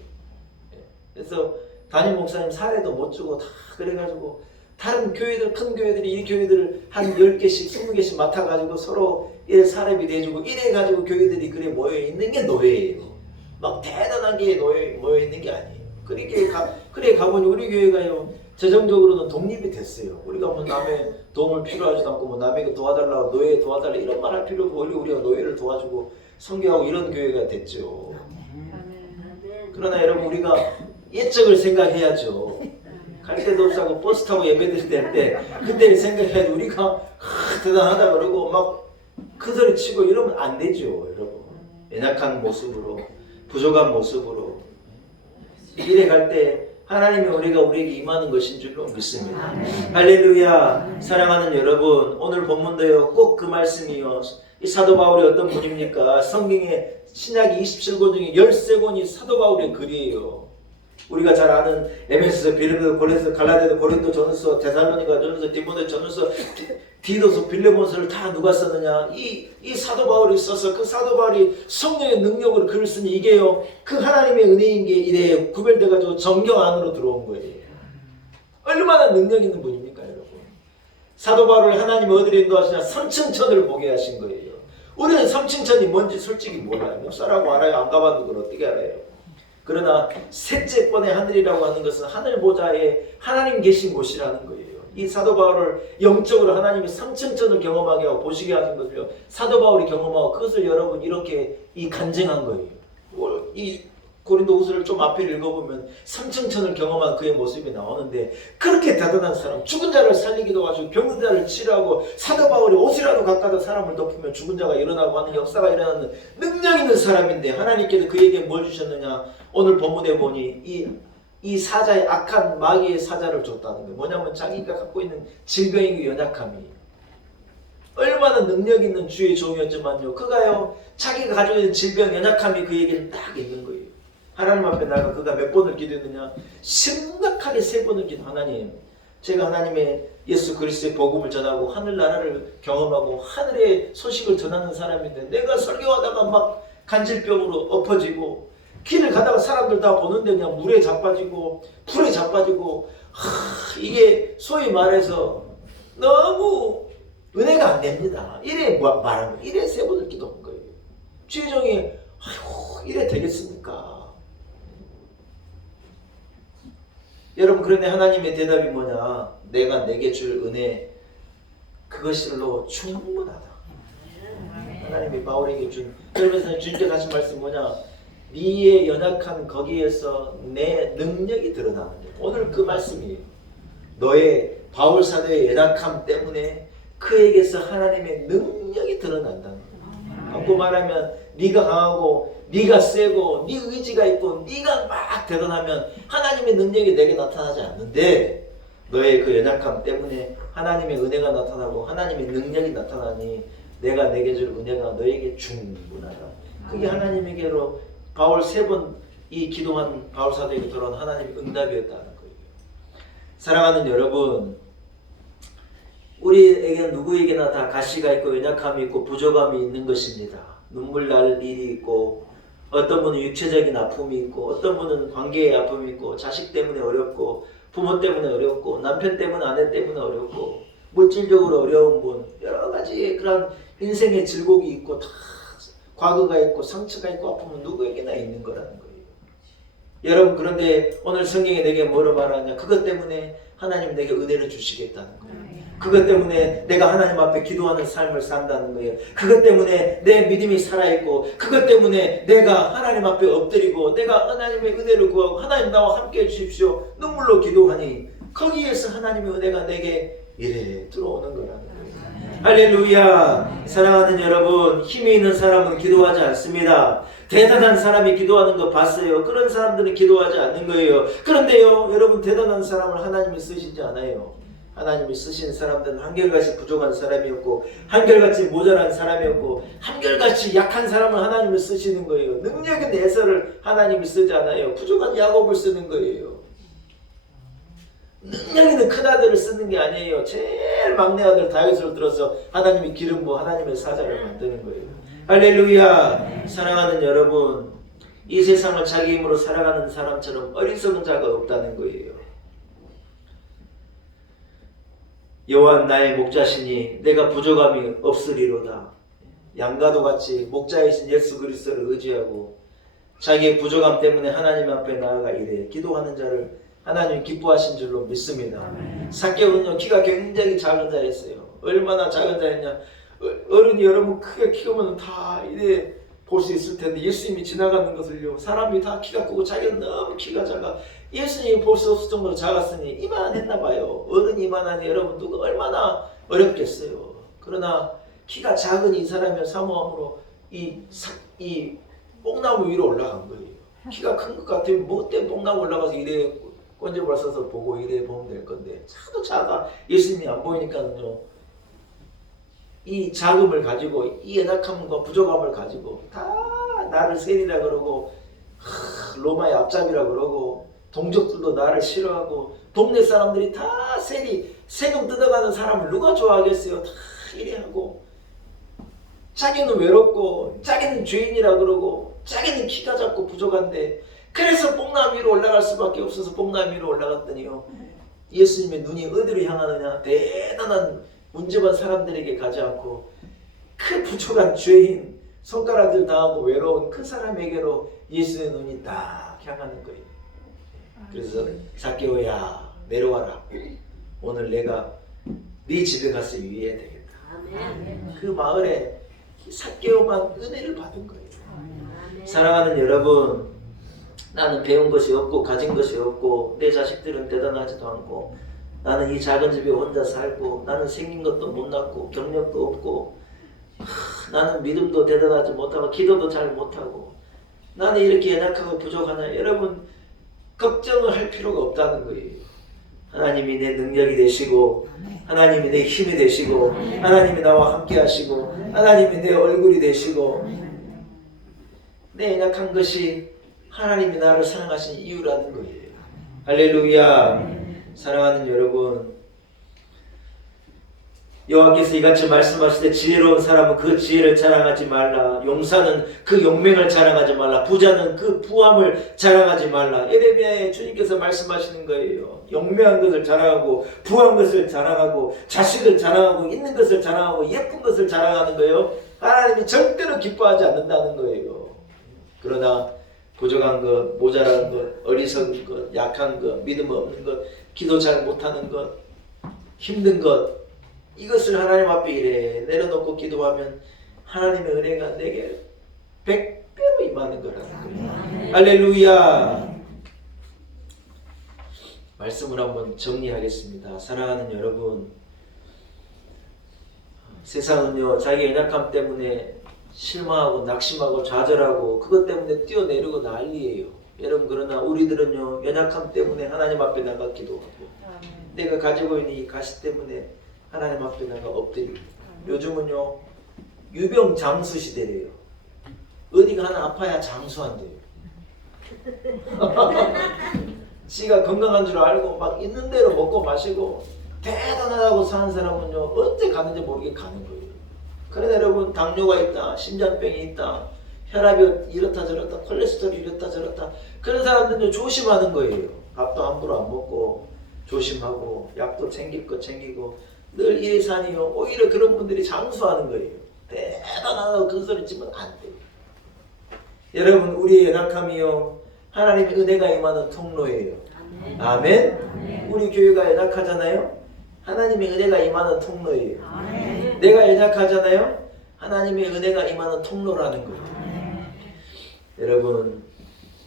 그래서 담임 목사님 사례도 못 주고 다 그래가지고 다른 교회들 큰 교회들이 이 교회들을 한 10개씩 20개씩 맡아가지고 서로 이래 사례비 대주고 이래가지고 교회들이 그래 모여있는 게 노예예요. 막 대단하게 모여있는 게 아니에요. 그래 가보니 우리 교회가요 재정적으로는 독립이 됐어요. 우리가 뭐 남의 도움을 필요하지도 않고 뭐 남에게 도와달라고 노예 도와달라 이런 말 할 필요 없고 우리가 노예를 도와주고 섬겨하고 이런 교회가 됐죠. 그러나 여러분 우리가 예적을 생각해야죠. 갈 데도 없고 버스 타고 예배드릴 때 그때를 생각해야지 우리가 대단하다 그러고 막 큰 소리 치고 이러면 안 되죠. 여러분 연약한 모습으로 부족한 모습으로 이래 갈 때 하나님이 우리에게 임하는 것인 줄로 믿습니다. 할렐루야. 사랑하는 여러분 오늘 본문도요 꼭 그 말씀이요. 이 사도 바울이 어떤 분입니까? 성경에 신약이 27권 중에 13권이 사도 바울의 글이에요. 우리가 잘 아는 에베소서, 빌립보서, 골로새, 갈라디아서, 고린도 전서, 데살로니가 전서, 디모데 전서, 디도서, 빌레몬서를 다 누가 썼느냐? 이 사도 바울이 써서 그 사도 바울이 성령의 능력으로 글을 쓰니 이게요 그 하나님의 은혜인 게 이래 구별돼가지고 정경 안으로 들어온 거예요. 얼마나 능력 있는 분입니까 여러분? 사도 바울을 하나님이 어디로 인도하시냐? 삼층천을 보게 하신 거예요. 우리는 삼층천이 뭔지 솔직히 몰라요. 목사라고 알아요? 안 가봤는데 그걸 어떻게 알아요? 그러나 셋째 번의 하늘이라고 하는 것은 하늘 보좌에 하나님 계신 곳이라는 거예요. 이 사도 바울을 영적으로 하나님이 삼층천을 경험하게 하고 보시게 하신 것을요 사도 바울이 경험하고 그것을 여러분 이렇게 간증한 거예요. 이 고린도후서를 좀 앞에 읽어보면 삼층천을 경험한 그의 모습이 나오는데 그렇게 대단한 사람, 죽은 자를 살리기도 하고 병든 자를 치료하고 사도 바울이 옷이라도 가까다 사람을 덮으면 죽은 자가 일어나고 하는 역사가 일어나는 능력 있는 사람인데 하나님께서 그에게 뭘 주셨느냐? 오늘 본문에 보니 이 사자의 악한 마귀의 사자를 줬다는 거예요. 뭐냐면 자기가 갖고 있는 질병이 연약함이에요. 얼마나 능력 있는 주의 종이었지만요 그가요 자기가 가지고 있는 질병 연약함이 그에게는 딱 있는 거예요. 하나님 앞에 나가 그가 몇 번을 기도했느냐? 심각하게 3번을 기도. 하나님 제가 하나님의 예수 그리스도의 복음을 전하고 하늘나라를 경험하고 하늘의 소식을 전하는 사람인데 내가 설교하다가 막 간질병으로 엎어지고 길을 가다가 사람들 다 보는데 그냥 물에 자빠지고 풀에 자빠지고 이게 소위 말해서 너무 은혜가 안 됩니다. 이래 말한 거, 이래 세 번을 기도한 거예요. 최종이 아이고 이래 되겠습니까? 여러분 그런데 하나님의 대답이 뭐냐? 내가 내게 줄 은혜 그것으로 충분하다. 하나님이 바울에게 준 그러면서 주님께서 하신 말씀 뭐냐? 네의 연약한 거기에서 내 능력이 드러나는 거예요. 오늘 그 말씀이에요. 너의 바울 사도의 연약함 때문에 그에게서 하나님의 능력이 드러난다는 거예요. 바꿔 말하면 네가 강하고 네가 세고 네 의지가 있고 네가 막 대단하면 하나님의 능력이 내게 나타나지 않는데 너의 그 연약함 때문에 하나님의 은혜가 나타나고 하나님의 능력이 나타나니 내가 내게 줄 은혜가 너에게 충분하다. 그게 하나님에게로 바울 3번 이 기도한 바울 사도에게 돌아온 하나님의 응답이었다는 거예요. 사랑하는 여러분, 우리에게는 누구에게나 다 가시가 있고 연약함이 있고 부족함이 있는 것입니다. 눈물 날 일이 있고 어떤 분은 육체적인 아픔이 있고 어떤 분은 관계의 아픔이 있고 자식 때문에 어렵고 부모 때문에 어렵고 남편 때문에 아내 때문에 어렵고 물질적으로 어려운 분 여러 가지 그런 인생의 질곡이 있고 다 과거가 있고 상처가 있고 아픔은 누구에게나 있는 거라는 거예요. 여러분 그런데 오늘 성경에 내게 뭐로 말하냐? 그것 때문에 하나님 내게 은혜를 주시겠다는 거예요. 그것 때문에 내가 하나님 앞에 기도하는 삶을 산다는 거예요. 그것 때문에 내 믿음이 살아있고 그것 때문에 내가 하나님 앞에 엎드리고 내가 하나님의 은혜를 구하고 하나님 나와 함께 해주십시오 눈물로 기도하니 거기에서 하나님의 은혜가 내게 이래 들어오는 거라는 거예요. 할렐루야. 사랑하는 여러분, 힘이 있는 사람은 기도하지 않습니다. 대단한 사람이 기도하는 거 봤어요. 그런 사람들은 기도하지 않는 거예요. 그런데요 여러분 대단한 사람을 하나님이 쓰시지 않아요. 하나님이 쓰신 사람들은 한결같이 부족한 사람이었고 한결같이 모자란 사람이었고 한결같이 약한 사람을 하나님이 쓰시는 거예요. 능력 있는 에서를 하나님이 쓰지 않아요. 부족한 야곱을 쓰는 거예요. 능력 있는 큰아들을 쓰는 게 아니에요. 제일 막내 아들 다윗을 들어서 하나님이 기름 부어 하나님의 사자를 만드는 거예요. 할렐루야. 사랑하는 여러분, 이 세상을 자기 힘으로 살아가는 사람처럼 어리석은 자가 없다는 거예요. 여호와 나의 목자시니 내가 부족함이 없으리로다. 양과도 같이 목자이신 예수 그리스도를 의지하고 자기의 부족함 때문에 하나님 앞에 나아가 이래 기도하는 자를 하나님이 기뻐하신 줄로 믿습니다. 삭개오는요 키가 굉장히 작은 자였어요. 얼마나 작은 자였냐? 어른이 여러분 크게 키우면 다 이래 볼 수 있을 텐데 예수님이 지나가는 것을요 사람이 다 키가 크고 자기는 너무 키가 작아 예수님이 볼 수 없을 정도로 작았으니 이만했나 봐요. 어른이 이만하니 여러분 누가 얼마나 어렵겠어요. 그러나 키가 작은 이 사람이 사모함으로 이 뽕나무 위로 올라간 거예요. 키가 큰 것 같으면 뭐 때문에 뽕나무 올라가서 이래 꼰지발 써서 보고 이래 보면 될 건데 차도 작아. 예수님이 안 보이니까요 이 작음을 가지고 이 연약함과 부족함을 가지고 다 나를 세리라 그러고 로마의 앞잡이라 그러고 동족들도 나를 싫어하고 동네 사람들이 다 세금 뜯어가는 사람을 누가 좋아하겠어요. 다 이래 하고 자기는 외롭고 자기는 죄인이라 그러고 자기는 키가 작고 부족한데 그래서 뽕나무 위로 올라갈 수밖에 없어서 뽕나무 위로 올라갔더니요 예수님의 눈이 어디로 향하느냐? 대단한 문제반 사람들에게 가지 않고 그 부족한 죄인 손가락질 당하고 외로운 그 사람에게로 예수의 눈이 딱 향하는 거예요. 그래서 삭개오야 내려와라. 오늘 내가 네 집에 가서 유의해야 되겠다. 그 마을에 삭개오만 은혜를 받은 거예요. 사랑하는 여러분, 나는 배운 것이 없고 가진 것이 없고 내 자식들은 대단하지도 않고 나는 이 작은 집에 혼자 살고 나는 생긴 것도 못났고 경력도 없고 나는 믿음도 대단하지 못하고 기도도 잘 못하고 나는 이렇게 연약하고 부족하냐. 여러분 걱정을 할 필요가 없다는 거예요. 하나님이 내 능력이 되시고 하나님이 내 힘이 되시고 하나님이 나와 함께 하시고 하나님이 내 얼굴이 되시고 내 연약한 것이 하나님이 나를 사랑하신 이유라는 거예요. 할렐루야. 사랑하는 여러분, 여호와께서 이같이 말씀하실 때 지혜로운 사람은 그 지혜를 자랑하지 말라. 용사는 그 용맹을 자랑하지 말라. 부자는 그 부함을 자랑하지 말라. 예레미야에 주님께서 말씀하시는 거예요. 용맹한 것을 자랑하고 부한 것을 자랑하고 자식을 자랑하고 있는 것을 자랑하고 예쁜 것을 자랑하는 거예요. 하나님이 절대로 기뻐하지 않는다는 거예요. 그러나 부족한 것, 모자란 것, 어리석은 것, 약한 것, 믿음 없는 것, 기도 잘 못하는 것, 힘든 것, 이것을 하나님 앞에 이래 내려놓고 기도하면 하나님의 은혜가 내게 100배로 임하는 거라는 거예요. 할렐루야. 말씀을 한번 정리하겠습니다. 사랑하는 여러분, 세상은요 자기 연약함 때문에 실망하고 낙심하고 좌절하고 그것 때문에 뛰어내리고 난리예요. 여러분, 그러나 우리들은요 연약함 때문에 하나님 앞에 나가 기도하고 내가 가지고 있는 이 가시 때문에 하나님 앞에 나가 엎드리고. 요즘은요 유병장수 시대래요. 어디가 하나 아파야 장수한대요. 지가 건강한 줄 알고 막 있는 대로 먹고 마시고 대단하다고 사는 사람은요 언제 가는지 모르게 가는 거예요. 그러나 여러분, 당뇨가 있다, 심장병이 있다, 혈압이 이렇다 저렇다, 콜레스테롤이 이렇다 저렇다, 그런 사람들은 조심하는 거예요. 밥도 함부로 안 먹고 조심하고 약도 챙길 거 챙기고 늘 이래 사니요. 오히려 그런 분들이 장수하는 거예요. 대단하다고 그 소리 치면 안 돼요. 여러분, 우리의 연약함이요 하나님의 은혜가 임하는 통로예요. 아멘. 우리 교회가 연약하잖아요. 하나님의 은혜가 임하는 통로예요. 내가 연약하잖아요. 하나님의 은혜가 임하는 통로라는 거예요. 여러분,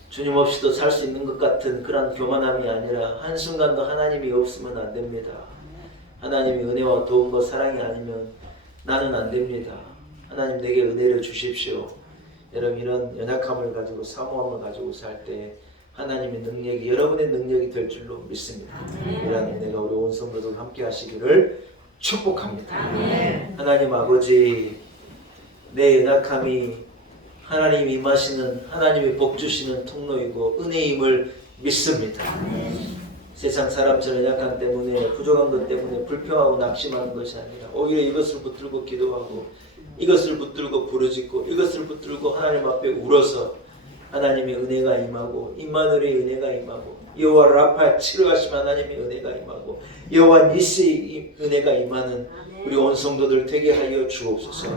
주님 없이도 살 수 있는 것 같은 그런 교만함이 아니라 한순간도 하나님이 없으면 안 됩니다. 하나님의 은혜와 도움과 사랑이 아니면 나는 안 됩니다. 하나님 내게 은혜를 주십시오. 여러분, 이런 연약함을 가지고 사모함을 가지고 살 때 하나님의 능력이 여러분의 능력이 될 줄로 믿습니다. 이런 은혜가 우리 온 성도들 함께 하시기를 축복합니다. 하나님 아버지, 내 연약함이 하나님이 임하시는 하나님이 복 주시는 통로이고 은혜임을 믿습니다. 세상 사람처럼 연약함 때문에 부족한 것 때문에 불평하고 낙심하는 것이 아니라 오히려 이것을 붙들고 기도하고 이것을 붙들고 부르짖고 이것을 붙들고 하나님 앞에 울어서 하나님의 은혜가 임하고 임마누엘의 은혜가 임하고 여호와 라파 치료하시면 하나님의 은혜가 임하고 여호와 니시 은혜가 임하는 우리 온 성도들 되게 하여 주옵소서.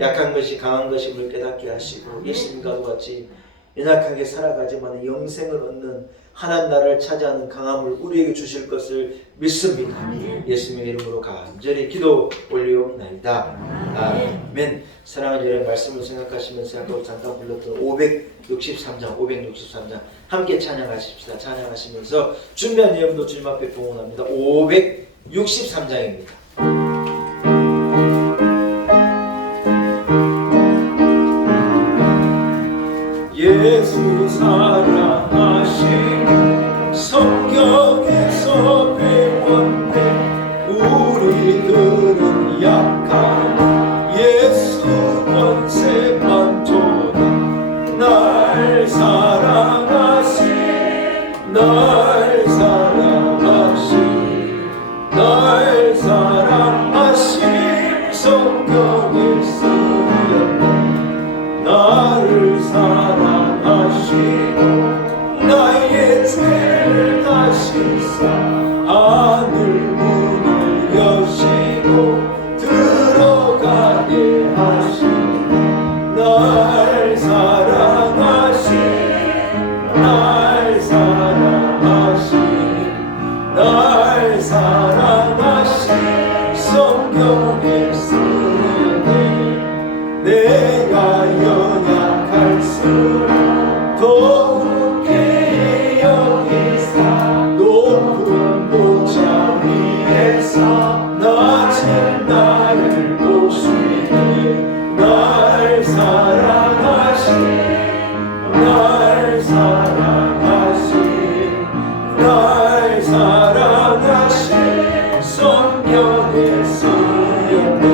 약한 것이 강한 것임을 깨닫게 하시고 예수님과 같이 연약하게 살아가지만 영생을 얻는 하나님 나라를 차지하는 강함을 우리에게 주실 것을 믿습니다. 예수님의 이름으로 간절히 기도 올리옵나이다. 아멘. 사랑하는 여러분, 말씀을 생각하시면서 아까 잠깐 불렀던 563장 함께 찬양하십시다. 찬양하시면서 준비한 예언도 주님 앞에 봉헌합니다. 563장입니다. 예수 사랑하시고 성경에서 배웠네. 우리들은 약한 예수 권세만 줘도 날 사랑하시 날 사랑하시 성경에 쓰였네. 나를 사랑하시고 나의 죄를 다시사 하늘 문을 여시고 들어가게 하시고 날 사랑하시 날 사랑하시 성경에 쓰였네. 내가 연약할수록 더욱게 여기사 높은 보좌 위에서 낮은 나를 보시네. 날 사랑하시 날 사랑하시 성경에 쓰였네.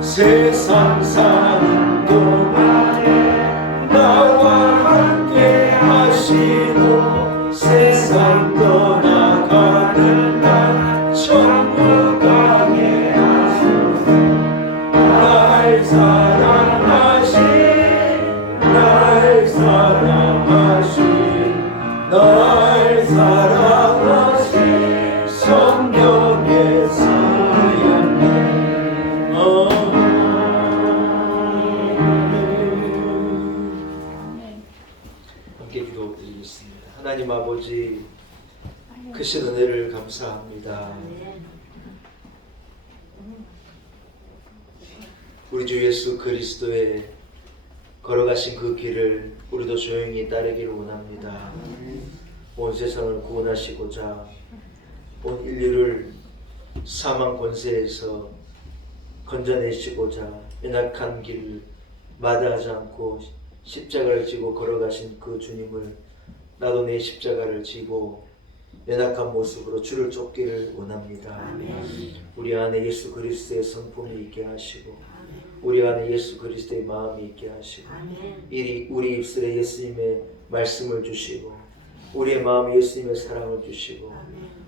세상 사는 동안에 나와 함께 하시고 세상 떠나가는 천국하게 하소서. 날 사랑하신 날 사랑하신 성령의 사연님. 함께 기도드리겠습니다. 하나님 아버지, 크신 은혜를 감사합니다. 우리 주 예수 그리스도의 걸어가신 그 길을 우리도 조용히 따르기를 원합니다. 온 세상을 구원하시고자 온 인류를 사망 권세에서 건져내시고자 연약한 길을 마다하지 않고 십자가를 지고 걸어가신 그 주님을 나도 내 십자가를 지고 연약한 모습으로 주를 쫓기를 원합니다. 우리 안에 예수 그리스도의 성품이 있게 하시고 우리 안에 예수 그리스도의 마음이 있게 하시고 우리 입술에 예수님의 말씀을 주시고 우리의 마음에 예수님의 사랑을 주시고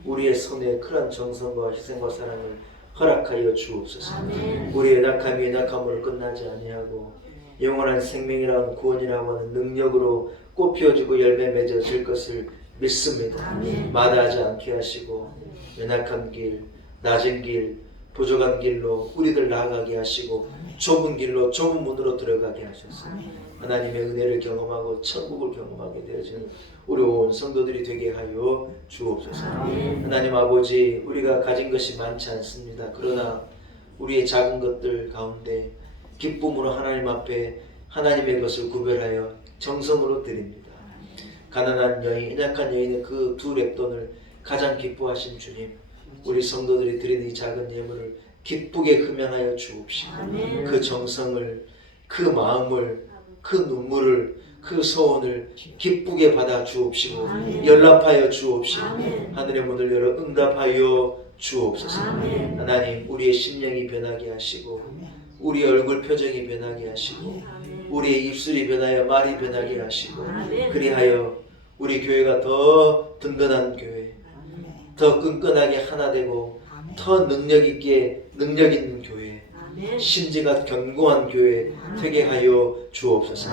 우리의 손에 큰한 정성과 희생과 사랑을 허락하여 주옵소서. 우리의 연약함이 연약함으로 끝나지 아니하고 영원한 생명이라는 구원이라고 하는 능력으로 꽃피어지고 열매 맺어질 것을 믿습니다. 마다하지 않게 하시고 연약한 길, 낮은 길, 부족한 길로 우리들 나아가게 하시고 좁은 길로 좁은 문으로 들어가게 하셔서 하나님의 은혜를 경험하고 천국을 경험하게 되어지는 우리 온 성도들이 되게 하여 주옵소서. 하나님 아버지, 우리가 가진 것이 많지 않습니다. 그러나 우리의 작은 것들 가운데 기쁨으로 하나님 앞에 하나님의 것을 구별하여 정성으로 드립니다. 가난한 여인, 연약한 여인의 그 두 렙돈을 가장 기뻐하신 주님, 우리 성도들이 드리는 이 작은 예물을 기쁘게 흠양하여 주옵시고 그 정성을, 그 마음을, 그 눈물을, 그 소원을 기쁘게 받아 주옵시고 연락하여 주옵시고 하늘의 문을 열어 응답하여 주옵소서. 하나님, 우리의 심령이 변하게 하시고 우리의 얼굴 표정이 변하게 하시고 우리의 입술이 변하여 말이 변하게 하시고 그리하여 우리 교회가 더 든든한 교회, 더 끈끈하게 하나 되고 더 능력 있는 교회, 심지가 견고한 교회 되게 하여 주옵소서.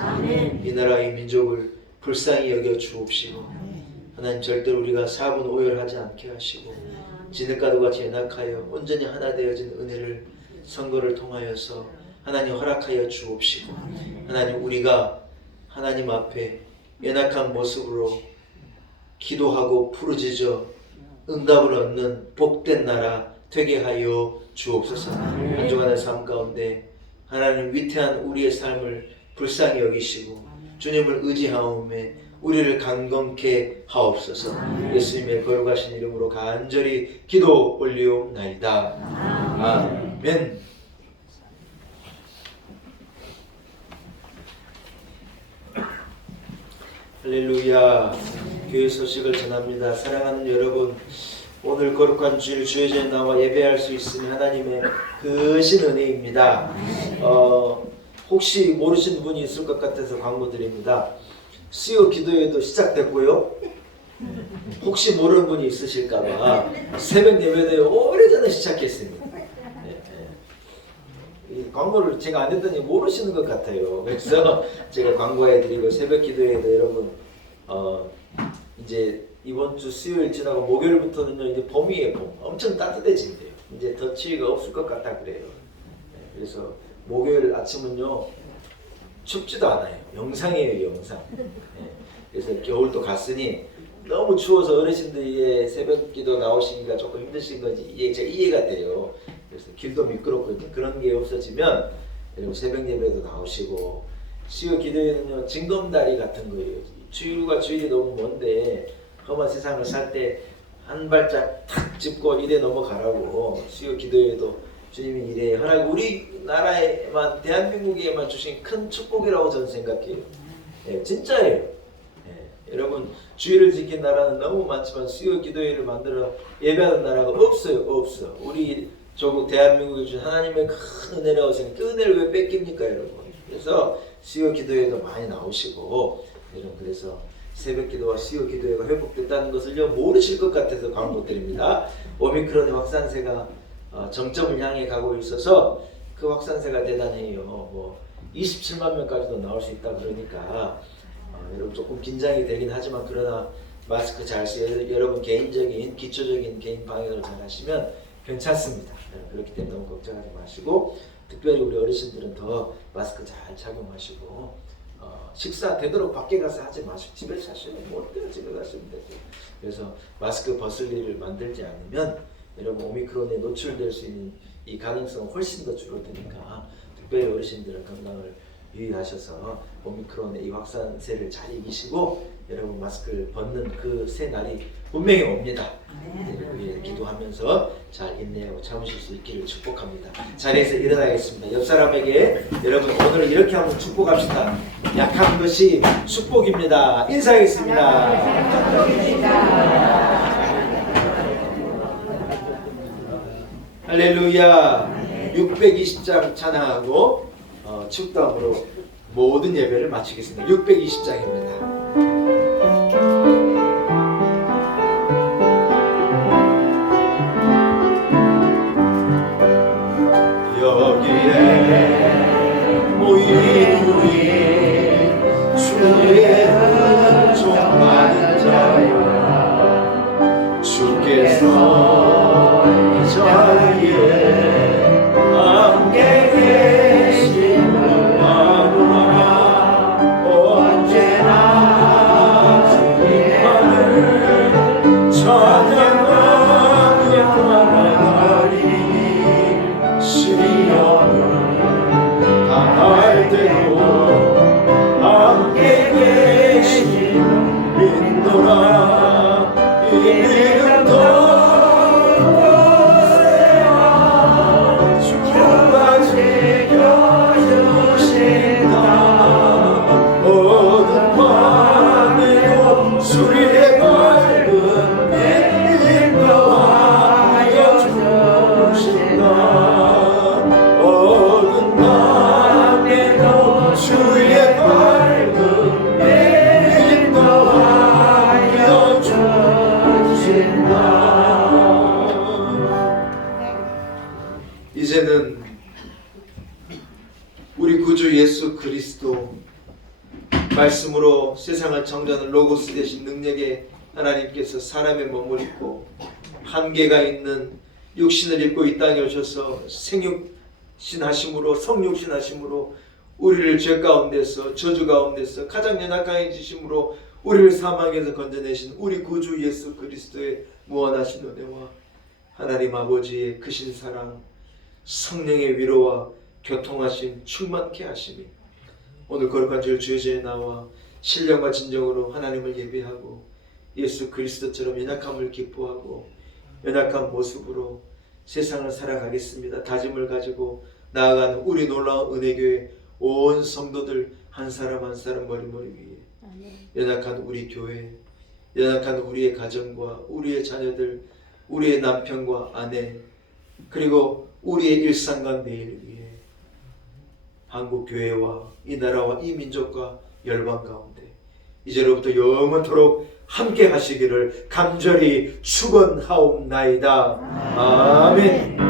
이 나라 이 민족을 불쌍히 여겨 주옵시고 하나님, 절대로 우리가 사분 오열하지 않게 하시고 진흙가루 같이 연약하여 온전히 하나 되어진 은혜를 선거를 통하여서 하나님 허락하여 주옵시고 하나님, 우리가 하나님 앞에 연약한 모습으로 기도하고 부르짖어 응답을 얻는 복된 나라 되게 하여 주옵소서. 한 주간의 삶 가운데 하나님 위태한 우리의 삶을 불쌍히 여기시고 주님을 의지하오매 우리를 강건케 하옵소서. 예수님의 거룩하신 이름으로 간절히 기도 올리옵나이다. 아멘. 할렐루야. 교회 소식을 전합니다. 사랑하는 여러분, 오늘 거룩한 주일 주의 전에 나와 예배할 수 있으니 하나님의 크신 은혜입니다. 혹시 모르시는 분이 있을 것 같아서 광고 드립니다. 수요 기도회도 시작됐고요. 혹시 모르는 분이 있으실까봐 새벽 예배도 오래전에 시작했습니다. 이 광고를 제가 안 했더니 모르시는 것 같아요. 그래서 제가 광고해드리고 새벽 기도회도 여러분 이제 이번 주 수요일 지나고 목요일부터는요 이제 봄이에요. 봄. 엄청 따뜻해진대요. 이제 더 추위가 없을 것 같다 그래요. 그래서 목요일 아침은요 춥지도 않아요. 영상이에요, 영상. 그래서 겨울도 갔으니 너무 추워서 어르신들이 새벽 기도 나오시기가 조금 힘드신 건지 제가 이해가 돼요. 그래서 길도 미끄럽고 이제 그런 게 없어지면 여러분 새벽 예배도 나오시고 수요 기도회는요 징검다리 같은 거예요. 주일과 주일이 너무 먼데 험한 세상을 살 때 한 발짝 탁 짚고 이래 넘어가라고 수요 기도회도 주님이 이래 허락 우리나라에만 대한민국에만 주신 큰 축복이라고 저는 생각해요. 진짜예요. 여러분 주일을 지킨 나라는 너무 많지만 수요 기도회를 만들어 예배하는 나라가 없어요. 없어. 우리 조국 대한민국에 주신 하나님의 큰 은혜라고 생각해요. 그 은혜를 왜 뺏깁니까 여러분. 그래서 수요 기도회도 많이 나오시고 여러분, 그래서 새벽 기도와 수요 기도회가 회복됐다는 것을요 모르실 것 같아서 광고드립니다. 오미크론의 확산세가 정점을 향해 가고 있어서 그 확산세가 대단해요. 뭐 27만 명까지도 나올 수 있다 그러니까 여러분 조금 긴장이 되긴 하지만 그러나 마스크 잘 쓰여 여러분 개인적인 기초적인 개인 방역을 잘 하시면 괜찮습니다. 그렇기 때문에 너무 걱정하지 마시고 특별히 우리 어르신들은 더 마스크 잘 착용하시고 식사 되도록 밖에 가서 하지 마시고 집에서 하시면 뭐 어때요? 집에 가시면 되죠. 그래서 마스크 벗을 일을 만들지 않으면 여러분 오미크론에 노출될 수 있는 이 가능성은 훨씬 더 줄어드니까 특별히 어르신들은 건강을 유의하셔서 오미크론의 이 확산세를 잘 이기시고 여러분 마스크를 벗는 그 새 날이 분명히 옵니다. 네, 기도하면서 잘 인내하고 참으실 수 있기를 축복합니다. 자리에서 일어나겠습니다. 옆 사람에게 여러분 오늘 이렇게 한번 축복합시다. 약한 것이 축복입니다. 인사하겠습니다. 할렐루야. 620장 찬양하고 축도함으로 모든 예배를 마치겠습니다. 620장입니다. 여기에 모인 우리 주의 은총 많은 자여 주께서 이 자리에 함께 계시는 아무나 언제나 주님만을 찬양하며 나가리 시련을 당할 때도 함께 계시는 믿노라 이 믿음도 수리의 밝은 빛 더하여 주신다. 어두운 밤에도 주의 밝은 빛 더하여 주신다. 이제는 우리 구주 예수 그리스도 말씀으로 세상을 창조하는 로고스 되신 능력의 하나님께서 사람의 몸을 입고 한계가 있는 육신을 입고 이 땅에 오셔서 생육신 하심으로 성육신 하심으로 우리를 죄 가운데서 저주 가운데서 가장 연약한 지심으로 우리를 사망에서 건져내신 우리 구주 예수 그리스도의 무한하신 은혜와 하나님 아버지의 크신 사랑 성령의 위로와 교통하심 충만케 하심이 오늘 거룩한 주의 제에 나와 신령과 진정으로 하나님을 예배하고 예수 그리스도처럼 연약함을 기뻐하고 연약한 모습으로 세상을 살아가겠습니다. 다짐을 가지고 나아가는 우리 놀라운 은혜교회 온 성도들 한 사람 한 사람 머리머리 위에 연약한 우리 교회, 연약한 우리의 가정과 우리의 자녀들, 우리의 남편과 아내 그리고 우리의 일상과 내일 위해 한국 교회와 이 나라와 이 민족과 열방 가운데 이제로부터 영원토록 함께 하시기를 간절히 축원하옵나이다. 아멘.